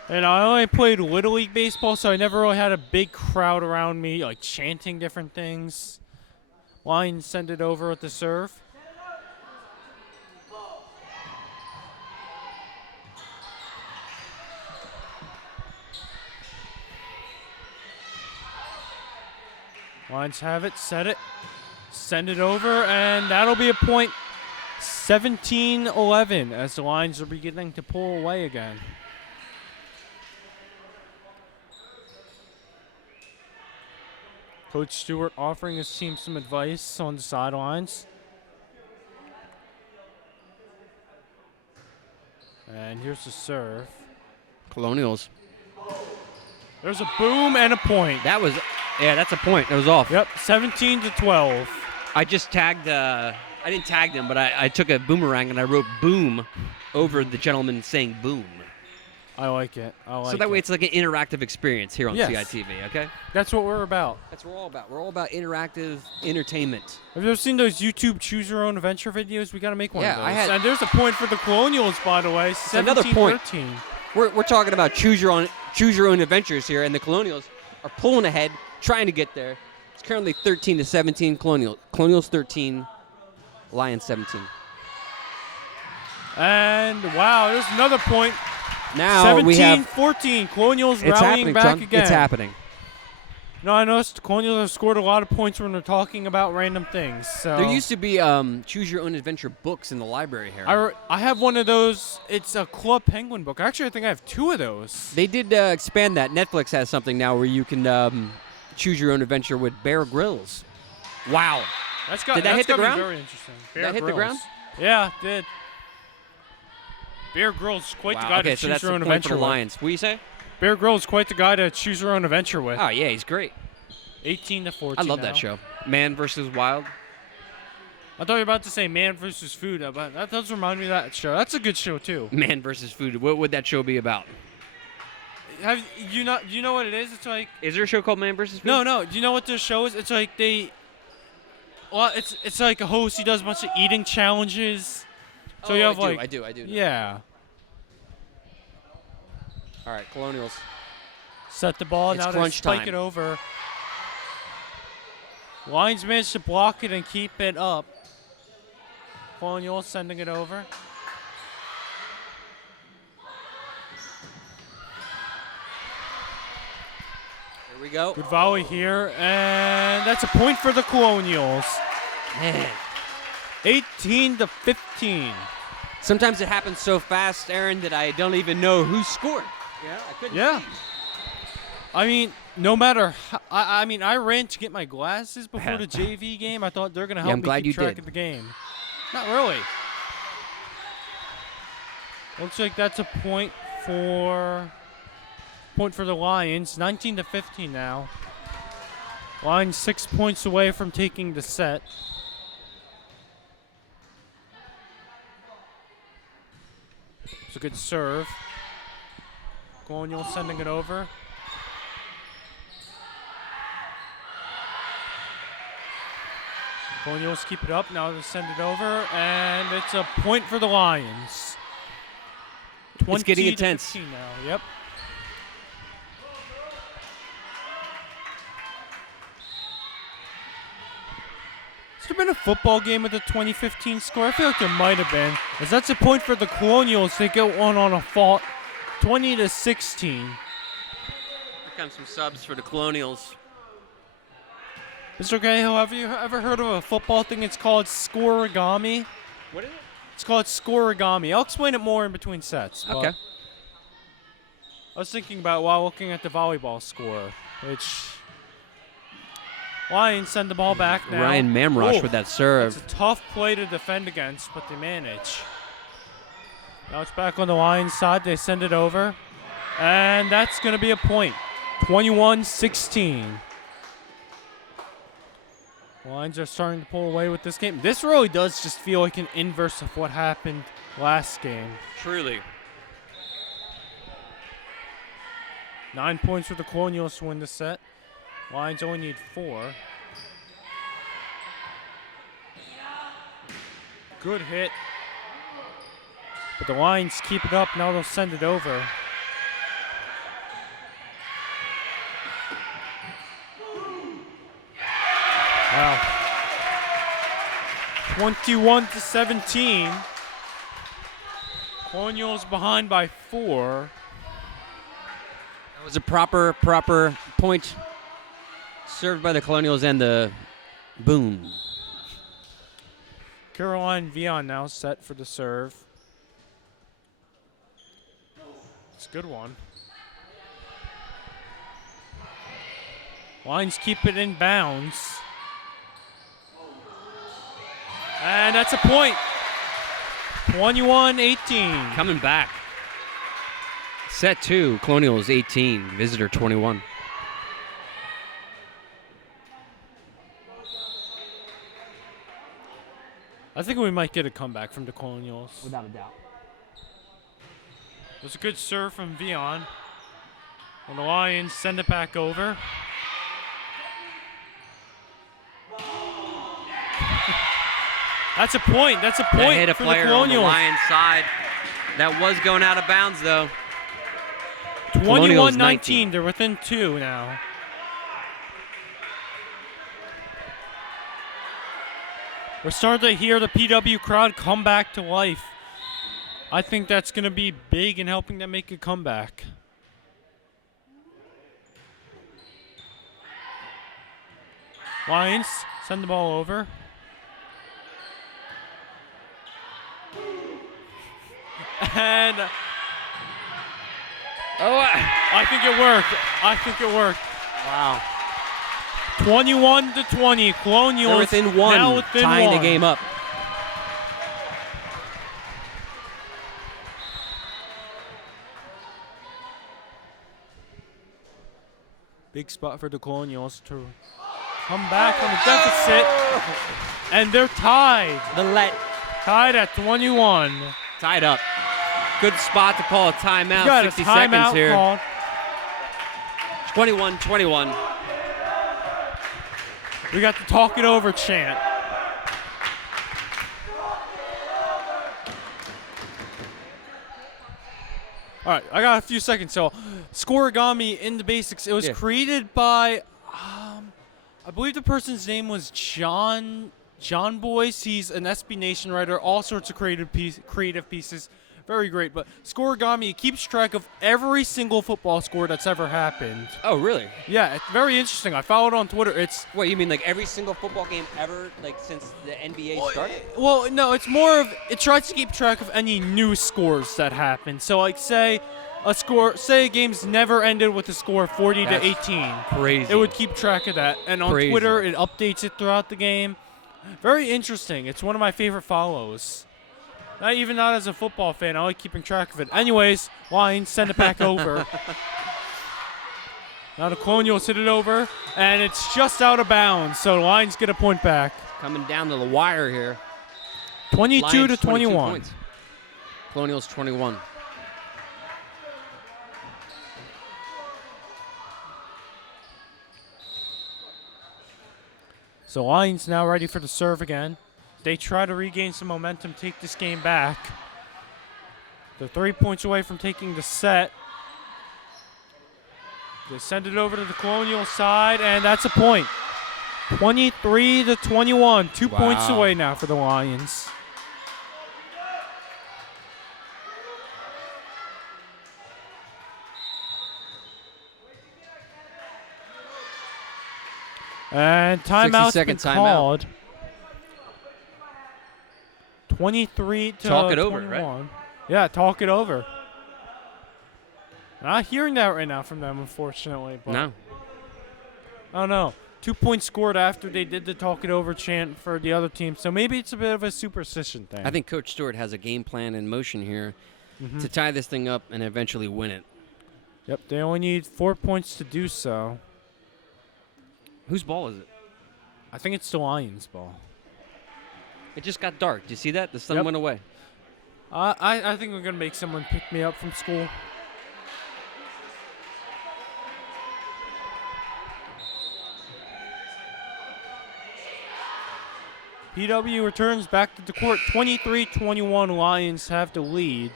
And I only played Little League Baseball, so I never really had a big crowd around me, like chanting different things. Lions send it over with the serve. Lions have it, set it, send it over, and that'll be a point. 17-11 as the Lions are beginning to pull away again. Coach Stewart offering his team some advice on the sidelines. And here's the serve. Colonials. There's a boom and a point. That's a point. That was off. Yep, 17-12. I just tagged, I didn't tag them, but I took a boomerang and I wrote boom over the gentleman saying boom. I like it. So that way it's like an interactive experience here on Yes. CITV, okay? That's what we're about. That's what we're all about. We're all about interactive entertainment. Have you ever seen those YouTube Choose Your Own Adventure videos? We got to make one of those. Yeah, And there's a point for the Colonials, by the way. 17-13. Another point. We're talking about choose your own adventures here, and the Colonials are pulling ahead, trying to get there. It's currently 13-17 Colonials 13, Lions 17. And wow, there's another point. Now we have 17-14. Colonials it's rallying happening, back Chun. again. It's happening. No, I noticed the Colonials have scored a lot of points when they're talking about random things. So There used to be choose your own adventure books in the library here. I have one of those. It's a Club Penguin book. Actually, I think I have two of those. They did expand that. Netflix has something now where you can choose your own adventure with Bear Grylls. Wow. Did that hit the ground? Very interesting. Did that hit the ground? Yeah, it did. Bear Grylls quite the guy to choose your own adventure with. Lions. What do you say? Bear Grylls quite the guy to choose your own adventure with. Oh yeah, he's great. 18-14. I love that show. Man versus Wild. I thought you were about to say Man versus Food, but that does remind me of that show. That's a good show too. Man versus Food. What would that show be about? Have you know what it is? It's like Is there a show called Man versus Food? no. Do you know what this show is? It's like it's like a host. He does a bunch of eating challenges. So you have I do. Yeah. All right, Colonials. Set the ball. It's now they crunch spike time. it over. Lions managed to block it and keep it up. Colonials sending it over. Here we go. Good volley here, and that's a point for the Colonials. Man. 18-15. Sometimes it happens so fast, Aaron, that I don't even know who scored. Yeah, I couldn't. Yeah. see. I mean, no matter how, I mean, I ran to get my glasses before the JV game. I thought they're going to help I'm me glad keep you track did. of the game. Not really. Looks like that's a point for the Lions. 19-15 now. Lions 6 points away from taking the set. It's a good serve. Colonial sending it over. Colonials keep it up. Now they send it over, and it's a point for the Lions. It's getting intense. 20-15 now. Yep. Has there been a football game with a 2015 score? I feel like there might have been. As that's a point for the Colonials. They get one on a fault. 20-16. Here comes some subs for the Colonials. Mr. Cahill, have you ever heard of a football thing? It's called scoregami. What is it? It's called scoregami. I'll explain it more in between sets. but Okay. I was thinking about it while looking at the volleyball score, which Lions send the ball back now. Ryan Mamrosh Ooh, with that serve. It's a tough play to defend against, but they manage. Now it's back on the Lions side. They send it over, and that's going to be a point. 21-16. Lions are starting to pull away with this game. This really does just feel like an inverse of what happened last game. Truly. 9 points for the Colonials to win the set. Lions only need 4. Good hit. But the Lions keep it up. Now they'll send it over. Wow. 21-17. Colonials behind by 4. That was a proper point served by the Colonials and the boom. Caroline Vion now set for the serve. It's a good one. Lions keep it in bounds. And that's a point. 21-18. Coming back. Set 2, Colonials 18, visitor 21. I think we might get a comeback from the Colonials. Without a doubt. It was a good serve from Vion. And the Lions send it back over. That's a point. That's a That point hit a for the player on the Colonials. Lions side. That was going out of bounds, though. Colonials 21-19. They're within 2 now. We're starting to hear the PW crowd come back to life. I think that's going to be big in helping them make a comeback. Lions send the ball over. And I think it worked. I think it worked. Wow. 21-20. Colonials They're within 1, now within tying 1. the game up. Big spot for the Colonials to come back from a deficit. And they're tied. Tied at 21. Tied up. Good spot to call a timeout. Got 60 a timeout seconds here. called. 21-21. We got the talk it over chant. All right, I got a few seconds. So, Scoregami in the basics. It was created by, I believe the person's name was John Boyce. He's an SB Nation writer. All sorts of creative pieces. Very great. But Scoregami keeps track of every single football score that's ever happened. Oh, really? Yeah, it's very interesting. I followed on Twitter. It's What, you mean like every single football game ever, like since the NBA started? Well, no, it's more of it tries to keep track of any new scores that happen. So, like, say a game's never ended with a score of 40-18. Crazy. It would keep track of that, and on Crazy. Twitter it updates it throughout the game. Very interesting. It's one of my favorite follows. Not as a football fan, I like keeping track of it. Anyways, Lions send it back over. Now the Colonials hit it over, and it's just out of bounds. So the Lions get a point back. Coming down to the wire here. 22-21. Lions, 22 points. Colonials 21. So Lions now ready for the serve again. They try to regain some momentum, take this game back. They're 3 points away from taking the set. They send it over to the Colonial side, and that's a point. 23-21. 2 points away now for the Lions. And timeout's been 60-second timeout. called. 23 to Talk it over, 21. right? Yeah, talk it over. Not hearing that right now from them, unfortunately. But No. I don't know. 2 points scored after they did the talk it over chant for the other team. So maybe it's a bit of a superstition thing. I think Coach Stewart has a game plan in motion here to tie this thing up and eventually win it. Yep, they only need 4 points to do so. Whose ball is it? I think it's the Lions' ball. It just got dark. Do you see that? The sun Yep. went away. I think I'm going to make someone pick me up from school. PW returns back to the court. 23-21 Lions have the lead.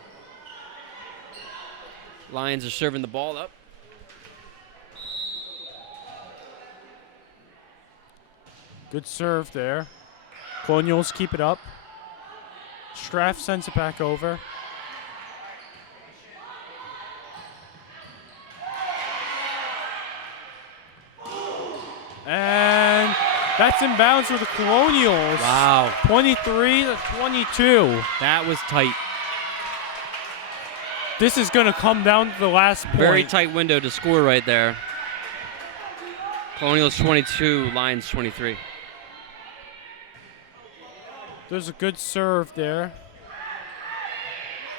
Lions are serving the ball up. Good serve there. Colonials keep it up. Straff sends it back over. And that's in bounds for the Colonials. Wow. 23-22. That was tight. This is going to come down to the last point. Very tight window to score right there. Colonials 22, Lions 23. There's a good serve there.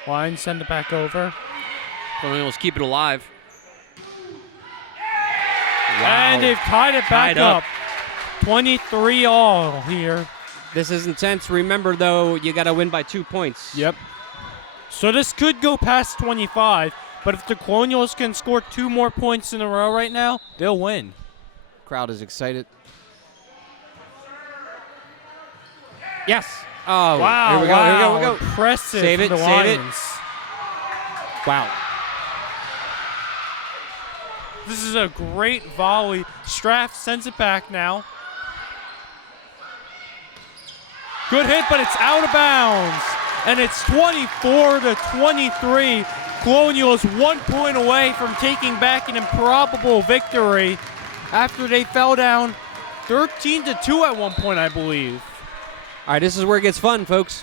Lions send it back over. Colonials keep it alive. And they've tied it back Tied up. 23 all here. This is intense. Remember, though, you got to win by 2 points. Yep. So this could go past 25, but if the Colonials can score 2 more points in a row right now, they'll win. Crowd is excited. Yes. Oh, Wow, here we go. wow. Here we go. Impressive Save from it, the save it. Lions. Wow. This is a great volley. Straff sends it back now. Good hit, but it's out of bounds. And it's 24-23. Colonials 1 point away from taking back an improbable victory after they fell down 13-2 at one point, I believe. All right, this is where it gets fun, folks.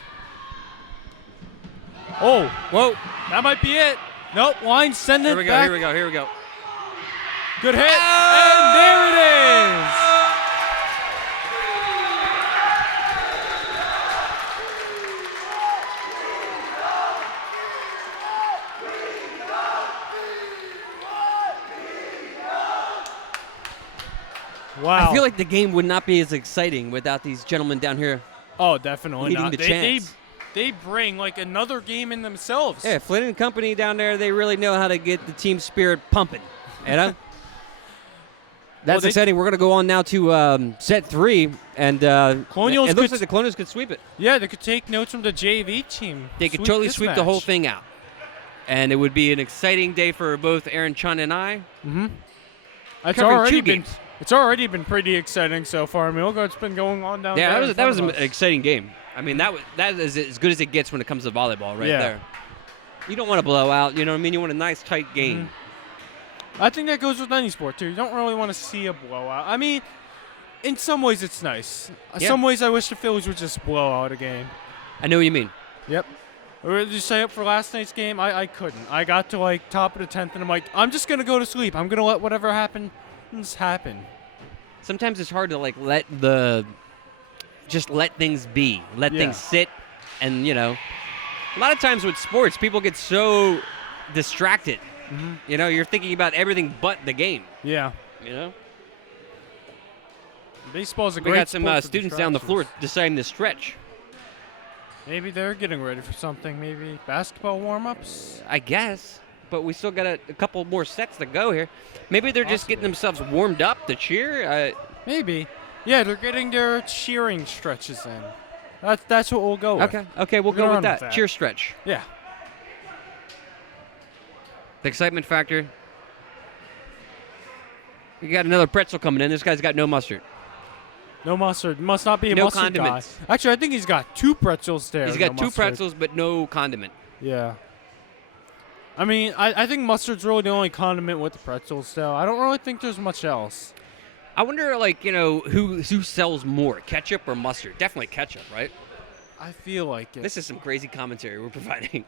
Oh, Whoa. that might be it. Nope, Lions send it Here we go, back. here we go, here we go. Good hit, and there it is. Wow. I feel like the game would not be as exciting without these gentlemen down here Oh, definitely leading not. the They chance. bring like another game in themselves. Yeah, Flynn and company down there, they really know how to get the team spirit pumping, you know? That's they- exciting. We're going to go on now to set 3, and Colonials it looks could- like the Colonials could sweep it. Yeah, they could take notes from the JV team. They could totally this sweep the whole match. thing out. And it would be an exciting day for both Aaron Chun and I. It's covering already 2 been games. it's already been pretty exciting so far. I mean, look what's been going on down Yeah, there. that was in an front of us. exciting game. I mean, that is as good as it gets when it comes to volleyball right Yeah. there. You don't want to blow out, you know what I mean? You want a nice, tight game. I think that goes with any sport too. You don't really want to see a blowout. I mean, in some ways it's nice. Yeah. Some ways I wish the Phillies would just blow out a game. I know what you mean. Yep. Or did you stay up for last night's game? I couldn't. I got to like top of the 10th and I'm like, I'm just gonna go to sleep. I'm gonna let whatever happens happen. Sometimes it's hard to like let things be, let Yeah. things sit, and you know, a lot of times with sports, people get so distracted. You know, you're thinking about everything but the game. Yeah. You know, Baseball's a we great got some sport for students down the floor distractions. deciding to stretch. Maybe they're getting ready for something. Maybe basketball warm-ups. I guess, but we still got a couple more sets to go here. Maybe they're just getting themselves warmed up to cheer. Maybe. Yeah, they're getting their cheering stretches in. That's what we'll go with. Okay, we'll We're go gonna with run with that. that. Cheer stretch. Yeah. The excitement factor. You got another pretzel coming in. This guy's got no mustard. No mustard. Must not be a No mustard condiments. guy. Actually, I think he's got 2 pretzels there. He's got no 2 mustard. pretzels, but no condiment. Yeah. I mean, I think mustard's really the only condiment with the pretzels, though. I don't really think there's much else. I wonder, like, you know, who sells more, ketchup or mustard? Definitely ketchup, right? I feel like it. This is some crazy commentary we're providing.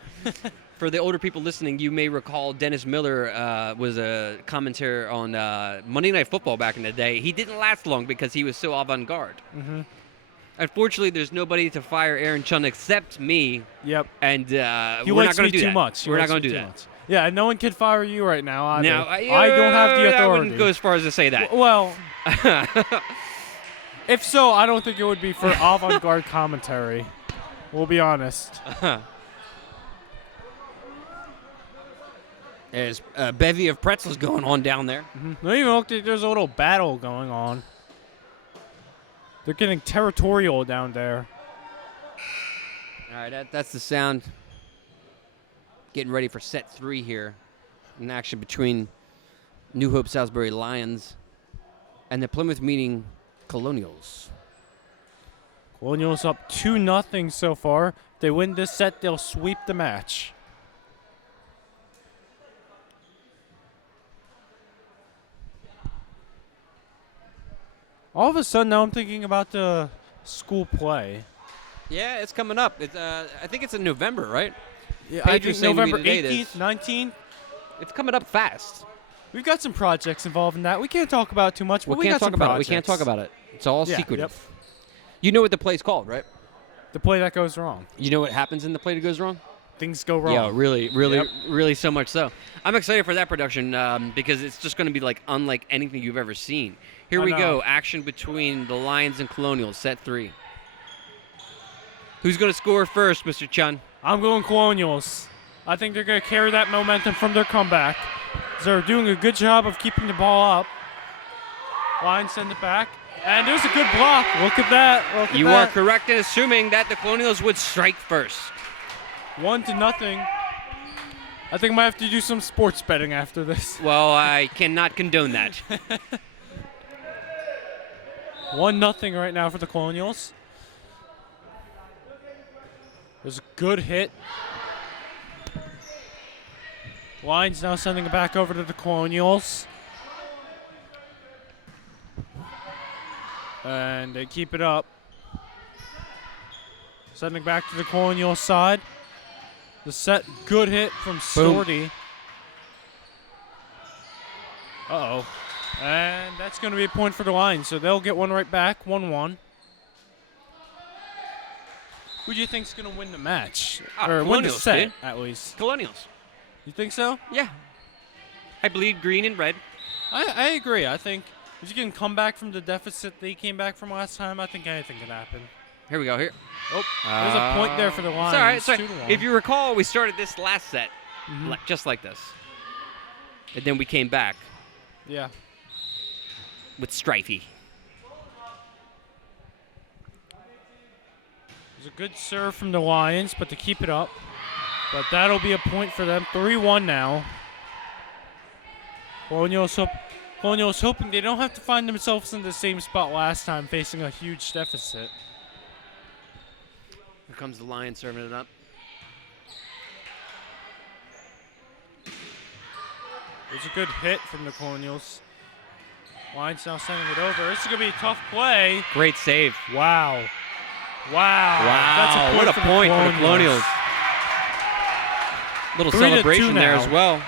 For the older people listening, you may recall Dennis Miller was a commentator on Monday Night Football back in the day. He didn't last long because he was so avant-garde. Unfortunately, there's nobody to fire Aaron Chun except me, Yep. and He we're not likes going me to do too that. much. He We're not likes going to me do too that. much. Yeah, no one can fire you right now either. Now, I don't have the authority. I wouldn't go as far as to say that. Well, if so, I don't think it would be for avant-garde commentary. We'll be honest. There's a bevy of pretzels going on down there. No, even look, there's a little battle going on. They're getting territorial down there. All right, that's the sound. Getting ready for set 3 here. An action between New Hope Salisbury Lions and the Plymouth Meeting Colonials. Colonials up 2-0 so far. If they win this set, they'll sweep the match. All of a sudden, now I'm thinking about the school play. Yeah, it's coming up. It's, I think it's in November, right? Yeah, Paige I was think saying to me November today 18th, 19th. It's coming up fast. We've got some projects involved in that. We can't talk about it too much, but we can't got talk some about it. projects. We can't talk about it. It's all Yeah, secretive. yep. You know what the play's called, right? The play that goes wrong. You know what happens in the play that goes wrong? Things go wrong. Yeah, really, Yep. really so much so. I'm excited for that production because it's just going to be like unlike anything you've ever seen. Here I we know. go. Action between the Lions and Colonials, set 3. Who's going to score first, Mr. Chun? I'm going Colonials. I think they're going to carry that momentum from their comeback. They're doing a good job of keeping the ball up. Lions send it back. And there's a good block. Look at that. Look at You that. are correct in assuming that the Colonials would strike first. 1-0. I think I might have to do some sports betting after this. Well, I cannot condone that. 1-0 right now for the Colonials. There's a good hit. Lions now sending it back over to the Colonials. And they keep it up. Sending back to the Colonial side. The set, good hit from Storty. Uh-oh. And that's going to be a point for the Lions, so they'll get one right back, 1-1. Who do you think's going to win the match? Or win the Colonials, set, dude. at least. Colonials. You think so? Yeah. I bleed green and red. I agree. I think if you can come back from the deficit they came back from last time, I think anything can happen. Here we go. Here. Oh, there's a point there for the Lions. It's all right. It's all right. 2-1. If you recall, we started this last set just like this. And then we came back Yeah. with Strifey. There's a good serve from the Lions, but to keep it up. But that'll be a point for them. 3-1 now. Colonials hoping they don't have to find themselves in the same spot last time, facing a huge deficit. Here comes the Lions serving it up. There's a good hit from the Colonials. Lions now sending it over. This is going to be a tough play. Great save. Wow. Wow. That's What a point for the Colonials. Little 3-2 celebration there now. as well.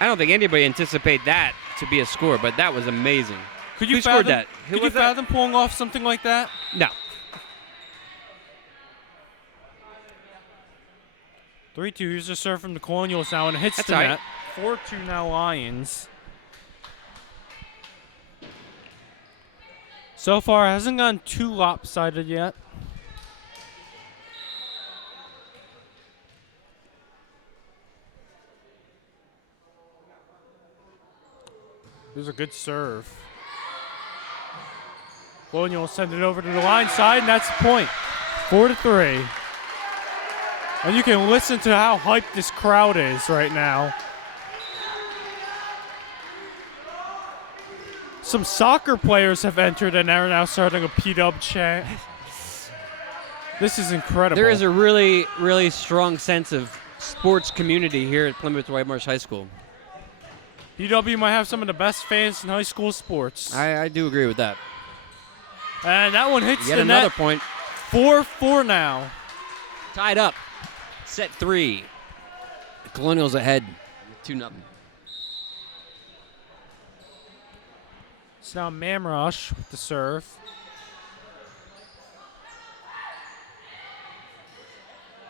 I don't think anybody anticipated that to be a score, but that was amazing. Could you Who scored that? Who Could you was that? fathom pulling off something like that? No. 3-2. Here's a serve from the Colonials now, and it hits That's the all right. net. 4-2 now Lions. So far, it hasn't gone too lopsided yet. There's a good serve. Colonial will send it over to the line side, and that's the point. 4-3. And you can listen to how hyped this crowd is right now. Some soccer players have entered and are now starting a P-Dub chant. This is incredible. There is a really, really strong sense of sports community here at Plymouth White Marsh High School. PW might have some of the best fans in high school sports. I do agree with that. And that one hits Yet the another net. point. 4-4 now. Tied up. Set 3. The Colonials ahead. 2-0. It's now Mamrush with the serve.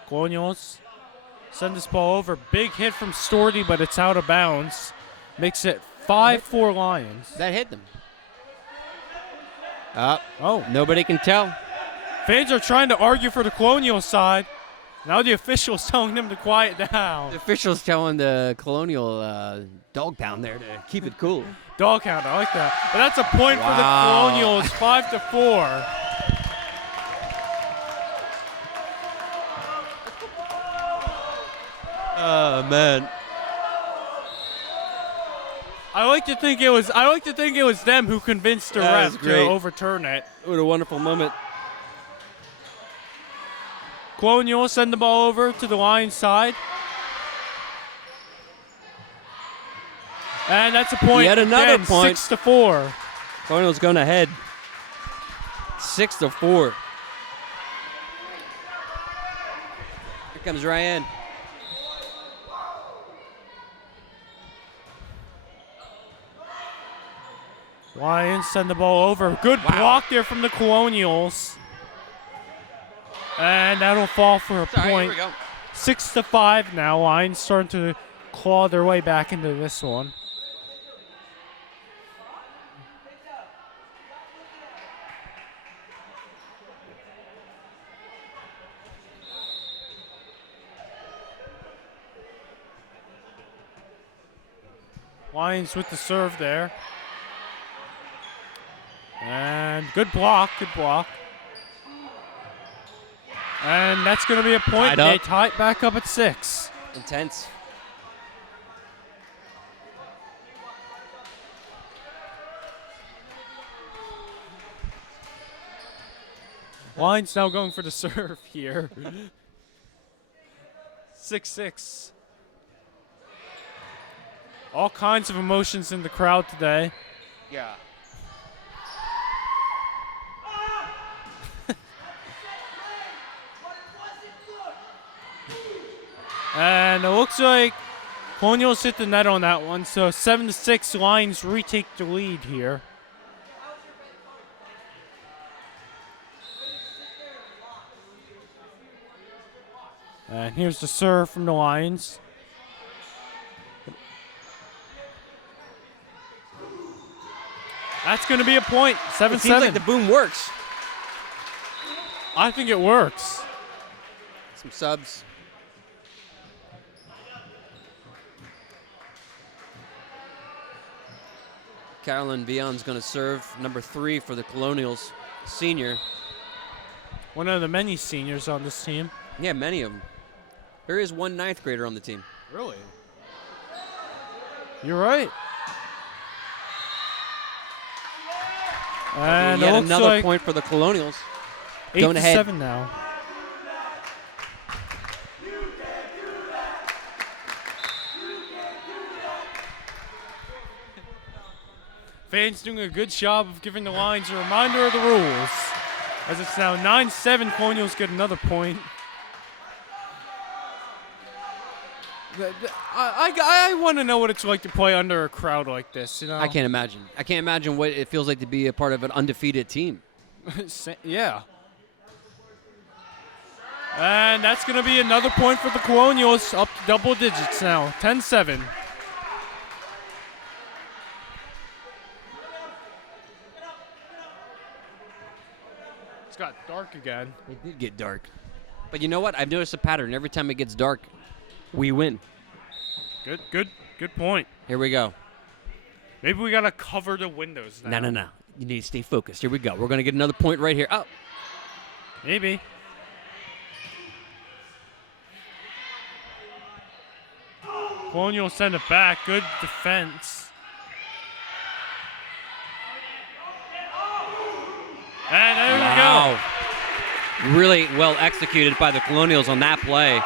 Colonials Send this ball over. Big hit from Storty, but it's out of bounds. Makes it 5-4 Lions. That hit them. Oh. Nobody can tell. Fans are trying to argue for the Colonial side. Now the official's telling them to quiet down. The official's telling the Colonial dog pound there to keep it cool. Dog count, I like that. But that's a point for the Wow. Colonials, 5-4. Oh, man. I like to think it was them who convinced the That was ref to great. overturn it. What a wonderful moment. Colonial send the ball over to the Lions side. And that's a point. Yet another again, point. 6-4. Colonial's going ahead. 6-4. Here comes Ryan. Lions send the ball over. Good block there from the Colonials. And that'll fall for a Sorry, here point. we go. 6-5 now. Lions starting to claw their way back into this one. Lions with the serve there. And good block, good block. And that's going to be a point. Tied up. They tie it back up at 6. Intense. Lions now going for the serve here. 6-6. All kinds of emotions in the crowd today. Yeah. And it looks like Colonials hit the net on that one. So 7-6, Lions retake the lead here. And here's the serve from the Lions. That's going to be a point. 7-7. It seems like the boom works. I think it works. Some subs. Carolyn Vion's going to serve number 3 for the Colonials, senior. One of the many seniors on this team. Yeah, many of them. There is one 9th grader on the team. Really? You're right. And Yet it looks another like point for the Colonials. Going ahead. 8-7 now. Fans doing a good job of giving the Lions a reminder of the rules. As it's now 9-7, Colonials get another point. I want to know what it's like to play under a crowd like this. You know, I can't imagine. I can't imagine what it feels like to be a part of an undefeated team. Yeah. And that's going to be another point for the Colonials, up to double digits now, 10-7. It's got dark again. It did get dark. But you know what? I've noticed a pattern. Every time it gets dark, we win. Good point. Here we go. Maybe we got to cover the windows now. No. You need to stay focused. Here we go. We're going to get another point right here. Oh. Maybe. Colonial send it back. Good defense. And there we go. Really well executed by the Colonials on that play.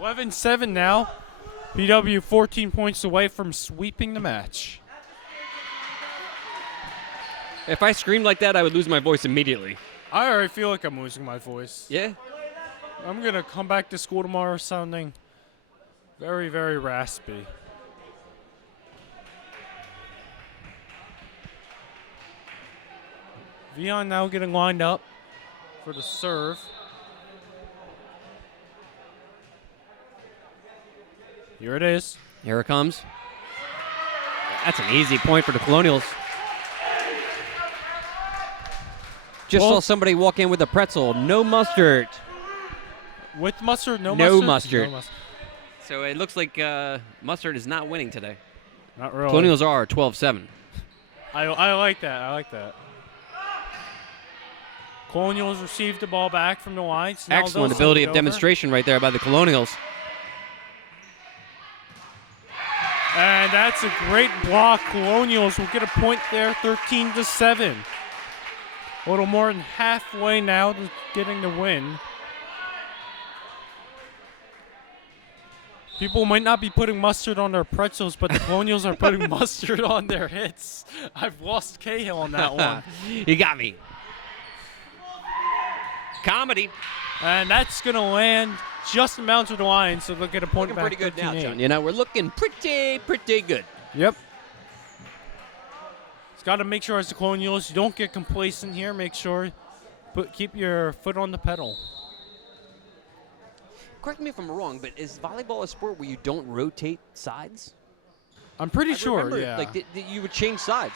11-7 now. PW 14 points away from sweeping the match. If I screamed like that, I would lose my voice immediately. I already feel like I'm losing my voice. Yeah? I'm going to come back to school tomorrow sounding very, very raspy. Vion now getting lined up for the serve. Here it is. Here it comes. That's an easy point for the Colonials. Just saw somebody walk in with a pretzel. No mustard. With mustard? No mustard. No mustard. So it looks like Mustard is not winning today. Not really. Colonials are 12-7. I like that. I like that. Colonials received the ball back from the lines. Now Excellent they'll ability send it of over. demonstration right there by the Colonials. And that's a great block. Colonials will get a point there, 13-7. A little more than halfway now to getting the win. People might not be putting mustard on their pretzels, but the Colonials are putting mustard on their hits. I've lost Cahill on that one. You got me. Comedy. And that's going to land just in bounds with the line, so they'll get a point Looking back. pretty good now, 13-8. Chun. You know, we're looking pretty good. Yep. It's got to make sure as the Colonials, you don't get complacent here. Make sure, keep your foot on the pedal. Correct me if I'm wrong, but is volleyball a sport where you don't rotate sides? I'm pretty I sure, remember, yeah. like you would change sides.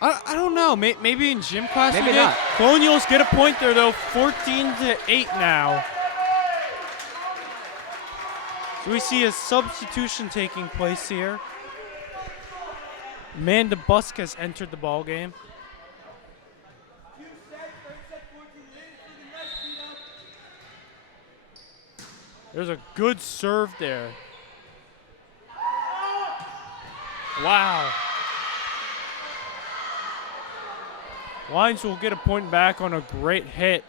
I don't know. Maybe in gym class Maybe we did. not. Colonials get a point there, though. 14-8 now. So we see a substitution taking place here. Amanda Busk has entered the ball game. There's a good serve there. Wow. Lions will get a point back on a great hit.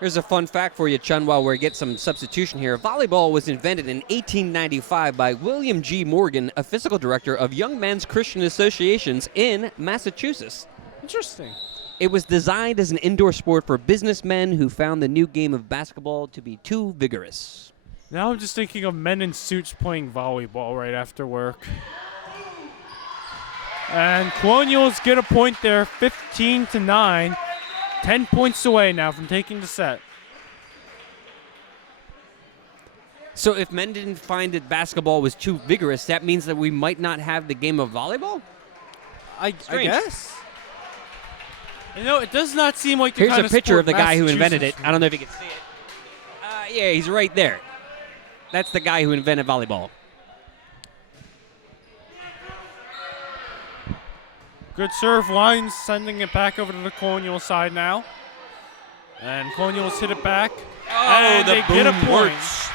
Here's a fun fact for you, Chun, while we get some substitution here. Volleyball was invented in 1895 by William G. Morgan, a physical director of Young Men's Christian Associations in Massachusetts. Interesting. It was designed as an indoor sport for businessmen who found the new game of basketball to be too vigorous. Now I'm just thinking of men in suits playing volleyball right after work. And Colonials get a point there, 15-9. 10 points away now from taking the set. So if men didn't find that basketball was too vigorous, that means that we might not have the game of volleyball? I Strange. guess. You know, it does not seem like the Here's kind a of picture sport of the guy who invented it. Massachusetts- I don't know if you can see it. Yeah, he's right there. That's the guy who invented volleyball. Good serve. Lines sending it back over to the Colonial side now. And Colonials hit it back. and the they get a boom point. works.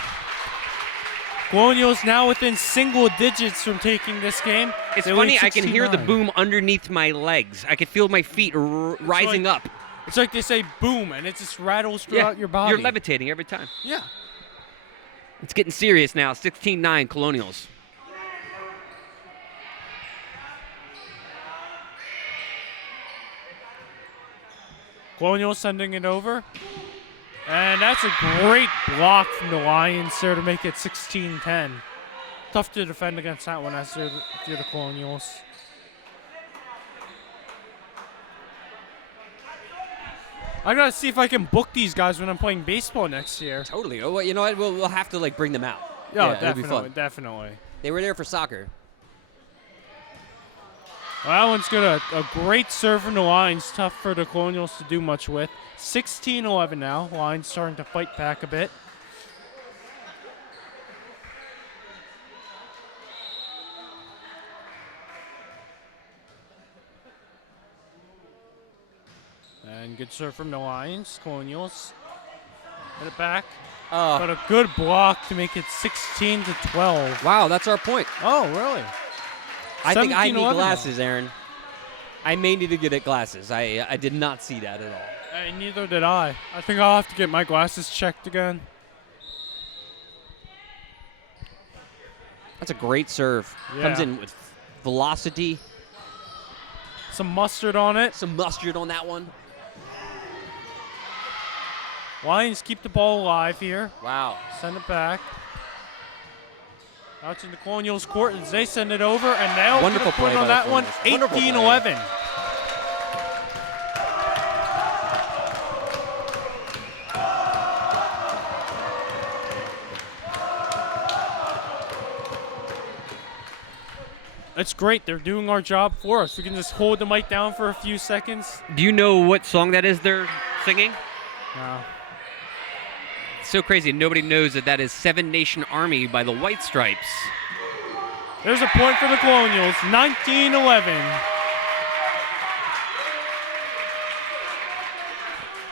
Colonials now within single digits from taking this game. It's They funny, lead I can hear the 16-9. boom underneath my legs. I can feel my feet rising up. It's like they say boom, and it just rattles throughout your body. You're levitating every time. Yeah. It's getting serious now. 16-9 Colonials. Colonials sending it over. And that's a great block from the Lions there to make it 16-10. Tough to defend against that one as they're the Colonials. I gotta see if I can book these guys when I'm playing baseball next year. Totally. Oh, well, you know what? We'll have to bring them out. Yeah, it'll be definitely, fun. definitely. They were there for soccer. Well, that one's got a great serve from the Lions. Tough for the Colonials to do much with. 16-11 now. Lions starting to fight back a bit. And good serve from the Lions. Colonials hit it back. But a good block to make it 16-12. Wow, that's our point. Oh, really? I think I need 17-11 glasses, Aaron. I may need to get glasses. I did not see that at all. Hey, neither did I. I think I'll have to get my glasses checked again. That's a great serve. Yeah. Comes in with velocity. Some mustard on it. Some mustard on that one. Lions keep the ball alive here. Wow. Send it back. Now it's in the Colonials' court as they send it over, and they'll Wonderful get a point play on by the that one. Colonials. Wonderful 18-11. It's great. They're doing our job for us. We can just hold the mic down for a few seconds. Do you know what song that is they're singing? No. It's so crazy. Nobody knows that is Seven Nation Army by the White Stripes. There's a point for the Colonials, 19-11.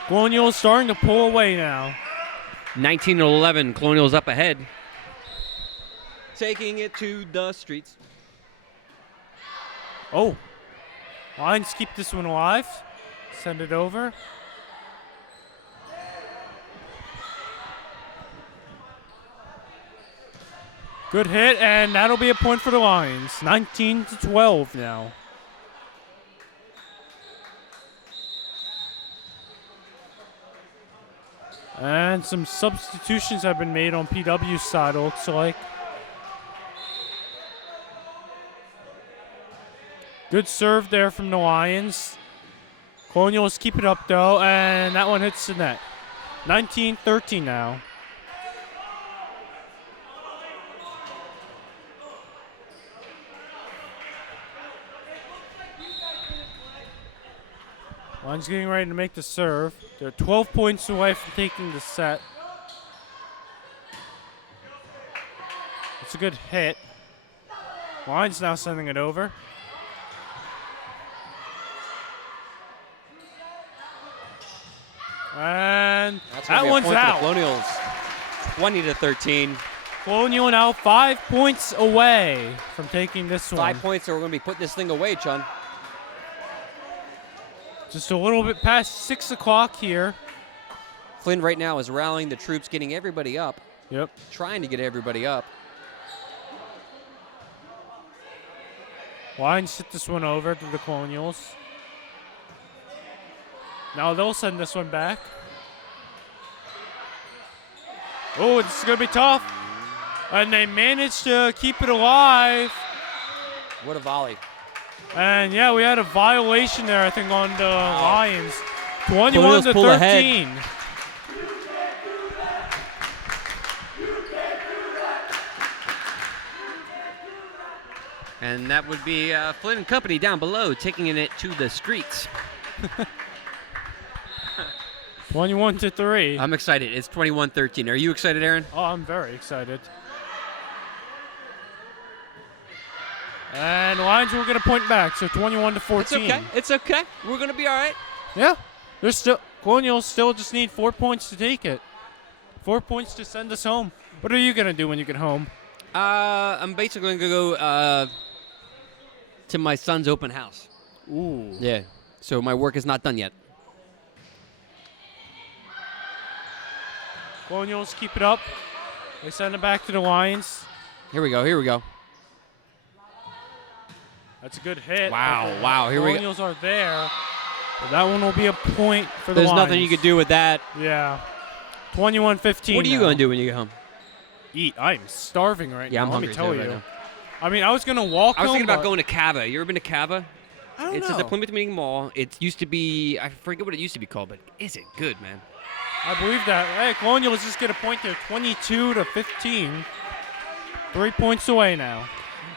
Colonials starting to pull away now. 19-11, Colonials up ahead. Taking it to the streets. Oh, Lions keep this one alive. Send it over. Good hit, and that'll be a point for the Lions. 19-12 now. And some substitutions have been made on PW's side, it looks like. Good serve there from the Lions. Colonials keep it up, though, and that one hits the net. 19-13 now. Lions getting ready to make the serve. They're 12 points away from taking the set. It's a good hit. Lions now sending it over. And that one's out. Colonials, 20-13. Colonial now 5 points away from taking this one. 5 points, so we're going to be putting this thing away, Chun. Just a little bit past 6 o'clock here. Flynn right now is rallying the troops, getting everybody up. Yep. Trying to get everybody up. Lions hit this one over to the Colonials. Now they'll send this one back. Oh, this is going to be tough. And they managed to keep it alive. What a volley. And, yeah, we had a violation there, I think, on the Lions. Colonials pull 21-13. And that would be Flynn and company down below, taking it to the streets. 21-3. I'm excited. It's 21-13. Are you excited, Aaron? Oh, I'm very excited. And the Lions will get a point back, so 21-14. It's okay. It's okay. We're going to be all right. Yeah. They're still Colonials still just need 4 points to take it. 4 points to send us home. What are you going to do when you get home? I'm basically going to go to my son's open house. Ooh. Yeah. So my work is not done yet. Colonials keep it up. They send it back to the Lions. Here we go. Here we go. That's a good hit. Wow. Wow. Here we go. Colonials are there. But that one will be a point for the There's Lions. nothing you could do with that. Yeah. 21-15. What are you going to do when you get home? Eat. I'm starving right Yeah, now. I'm hungry Let me tell too you. right now. I mean, I was going to walk I was home, thinking about but going to Cava. You ever been to Cava? I don't It's know. at the Plymouth Meeting Mall. It used to be, I forget what it used to be called, but is it good, man? I believe that. Hey, Colonials just get a point there, 22-15. 3 points away now.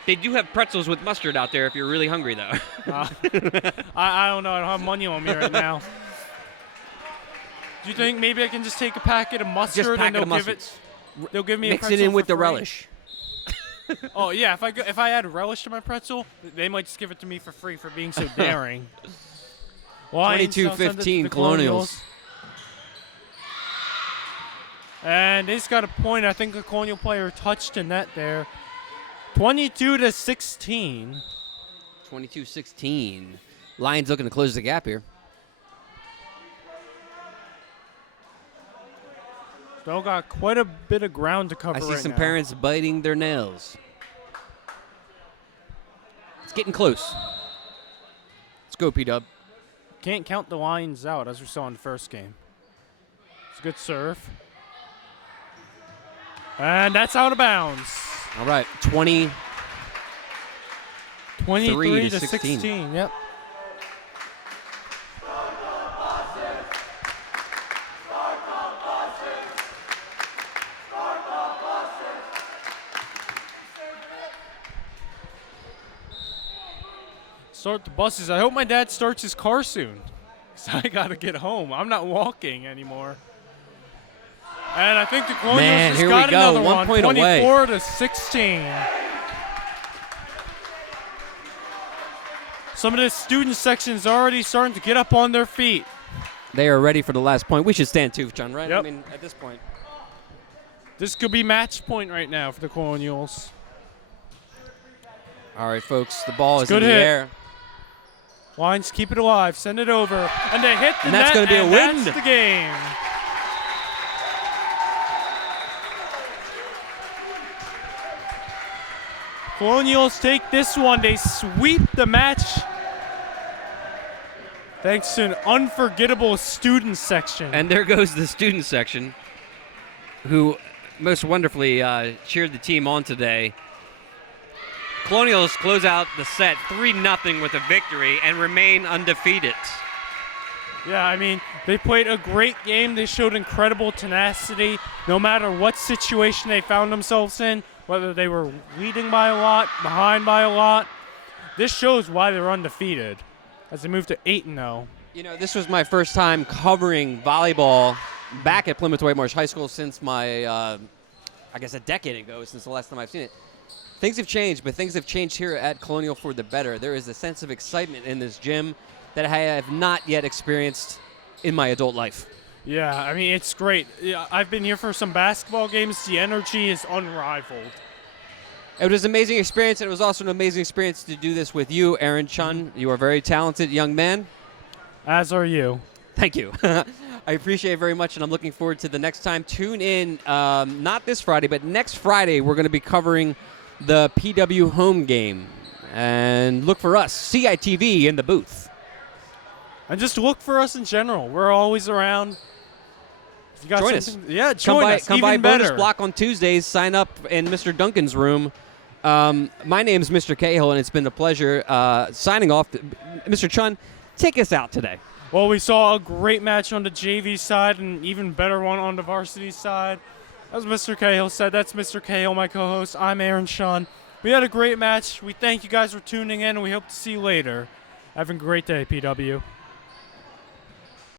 They do have pretzels with mustard out there if you're really hungry, though. I don't know. I don't have money on me right now. Do you think maybe I can just take a packet of mustard and they'll give me a Mix pretzel it in with for the free? relish. Oh yeah, if I add relish to my pretzel, they might just give it to me for free for being so daring. 22-15 Colonials. And they just got a point. I think the Colonial player touched the net there. 22-16. 22-16. Lions looking to close the gap here. Still got quite a bit of ground to cover I see right some now. parents biting their nails. It's getting close. Let's go, P-Dub. Can't count the Lions out, as we saw in the first game. It's a good serve. And that's out of bounds. All right, 23 to 16. 16. Yep. Start the buses. I hope my dad starts his car soon. 'Cause I got to get home. I'm not walking anymore. And I think the Colonials Man, just here got we go. another 1 one, point away. 24-16. Some of the student section's already starting to get up on their feet. They are ready for the last point. We should stand too, Chun, right? Yep. I mean, at this point. This could be match point right now for the Colonials. All right, folks, the ball is Good in the hit. air. Lions keep it alive. Send it over. And they hit the And that's net, gonna be a and win. that's the game. Colonials take this one. They sweep the match thanks to an unforgettable student section. And there goes the student section, who most wonderfully cheered the team on today. Colonials close out the set 3-0 with a victory and remain undefeated. Yeah, I mean, they played a great game. They showed incredible tenacity no matter what situation they found themselves in, whether they were leading by a lot, behind by a lot. This shows why they're undefeated as they move to 8-0. You know, this was my first time covering volleyball back at Plymouth White Marsh High School since my, I guess a decade ago, since the last time I've seen it. Things have changed, but things have changed here at Colonial for the better. There is a sense of excitement in this gym that I have not yet experienced in my adult life. Yeah, I mean, it's great. Yeah, I've been here for some basketball games. The energy is unrivaled. It was an amazing experience, and it was also an amazing experience to do this with you, Aaron Chun. You are a very talented young man. As are you. Thank you. I appreciate it very much, and I'm looking forward to the next time. Tune in, not this Friday, but next Friday, we're going to be covering the PW home game. And look for us, CITV, in the booth. And just look for us in general. We're always around. If you got Join us. something- Yeah, join us. Come Even by better. Bonus Block on Tuesdays. Sign up in Mr. Duncan's room. My name's Mr. Cahill, and it's been a pleasure signing off. Mr. Chun, take us out today. Well, we saw a great match on the JV side and an even better one on the varsity side. As Mr. Cahill said, that's Mr. Cahill, my co-host. I'm Aaron Chun. We had a great match. We thank you guys for tuning in, and we hope to see you later. Have a great day, PW.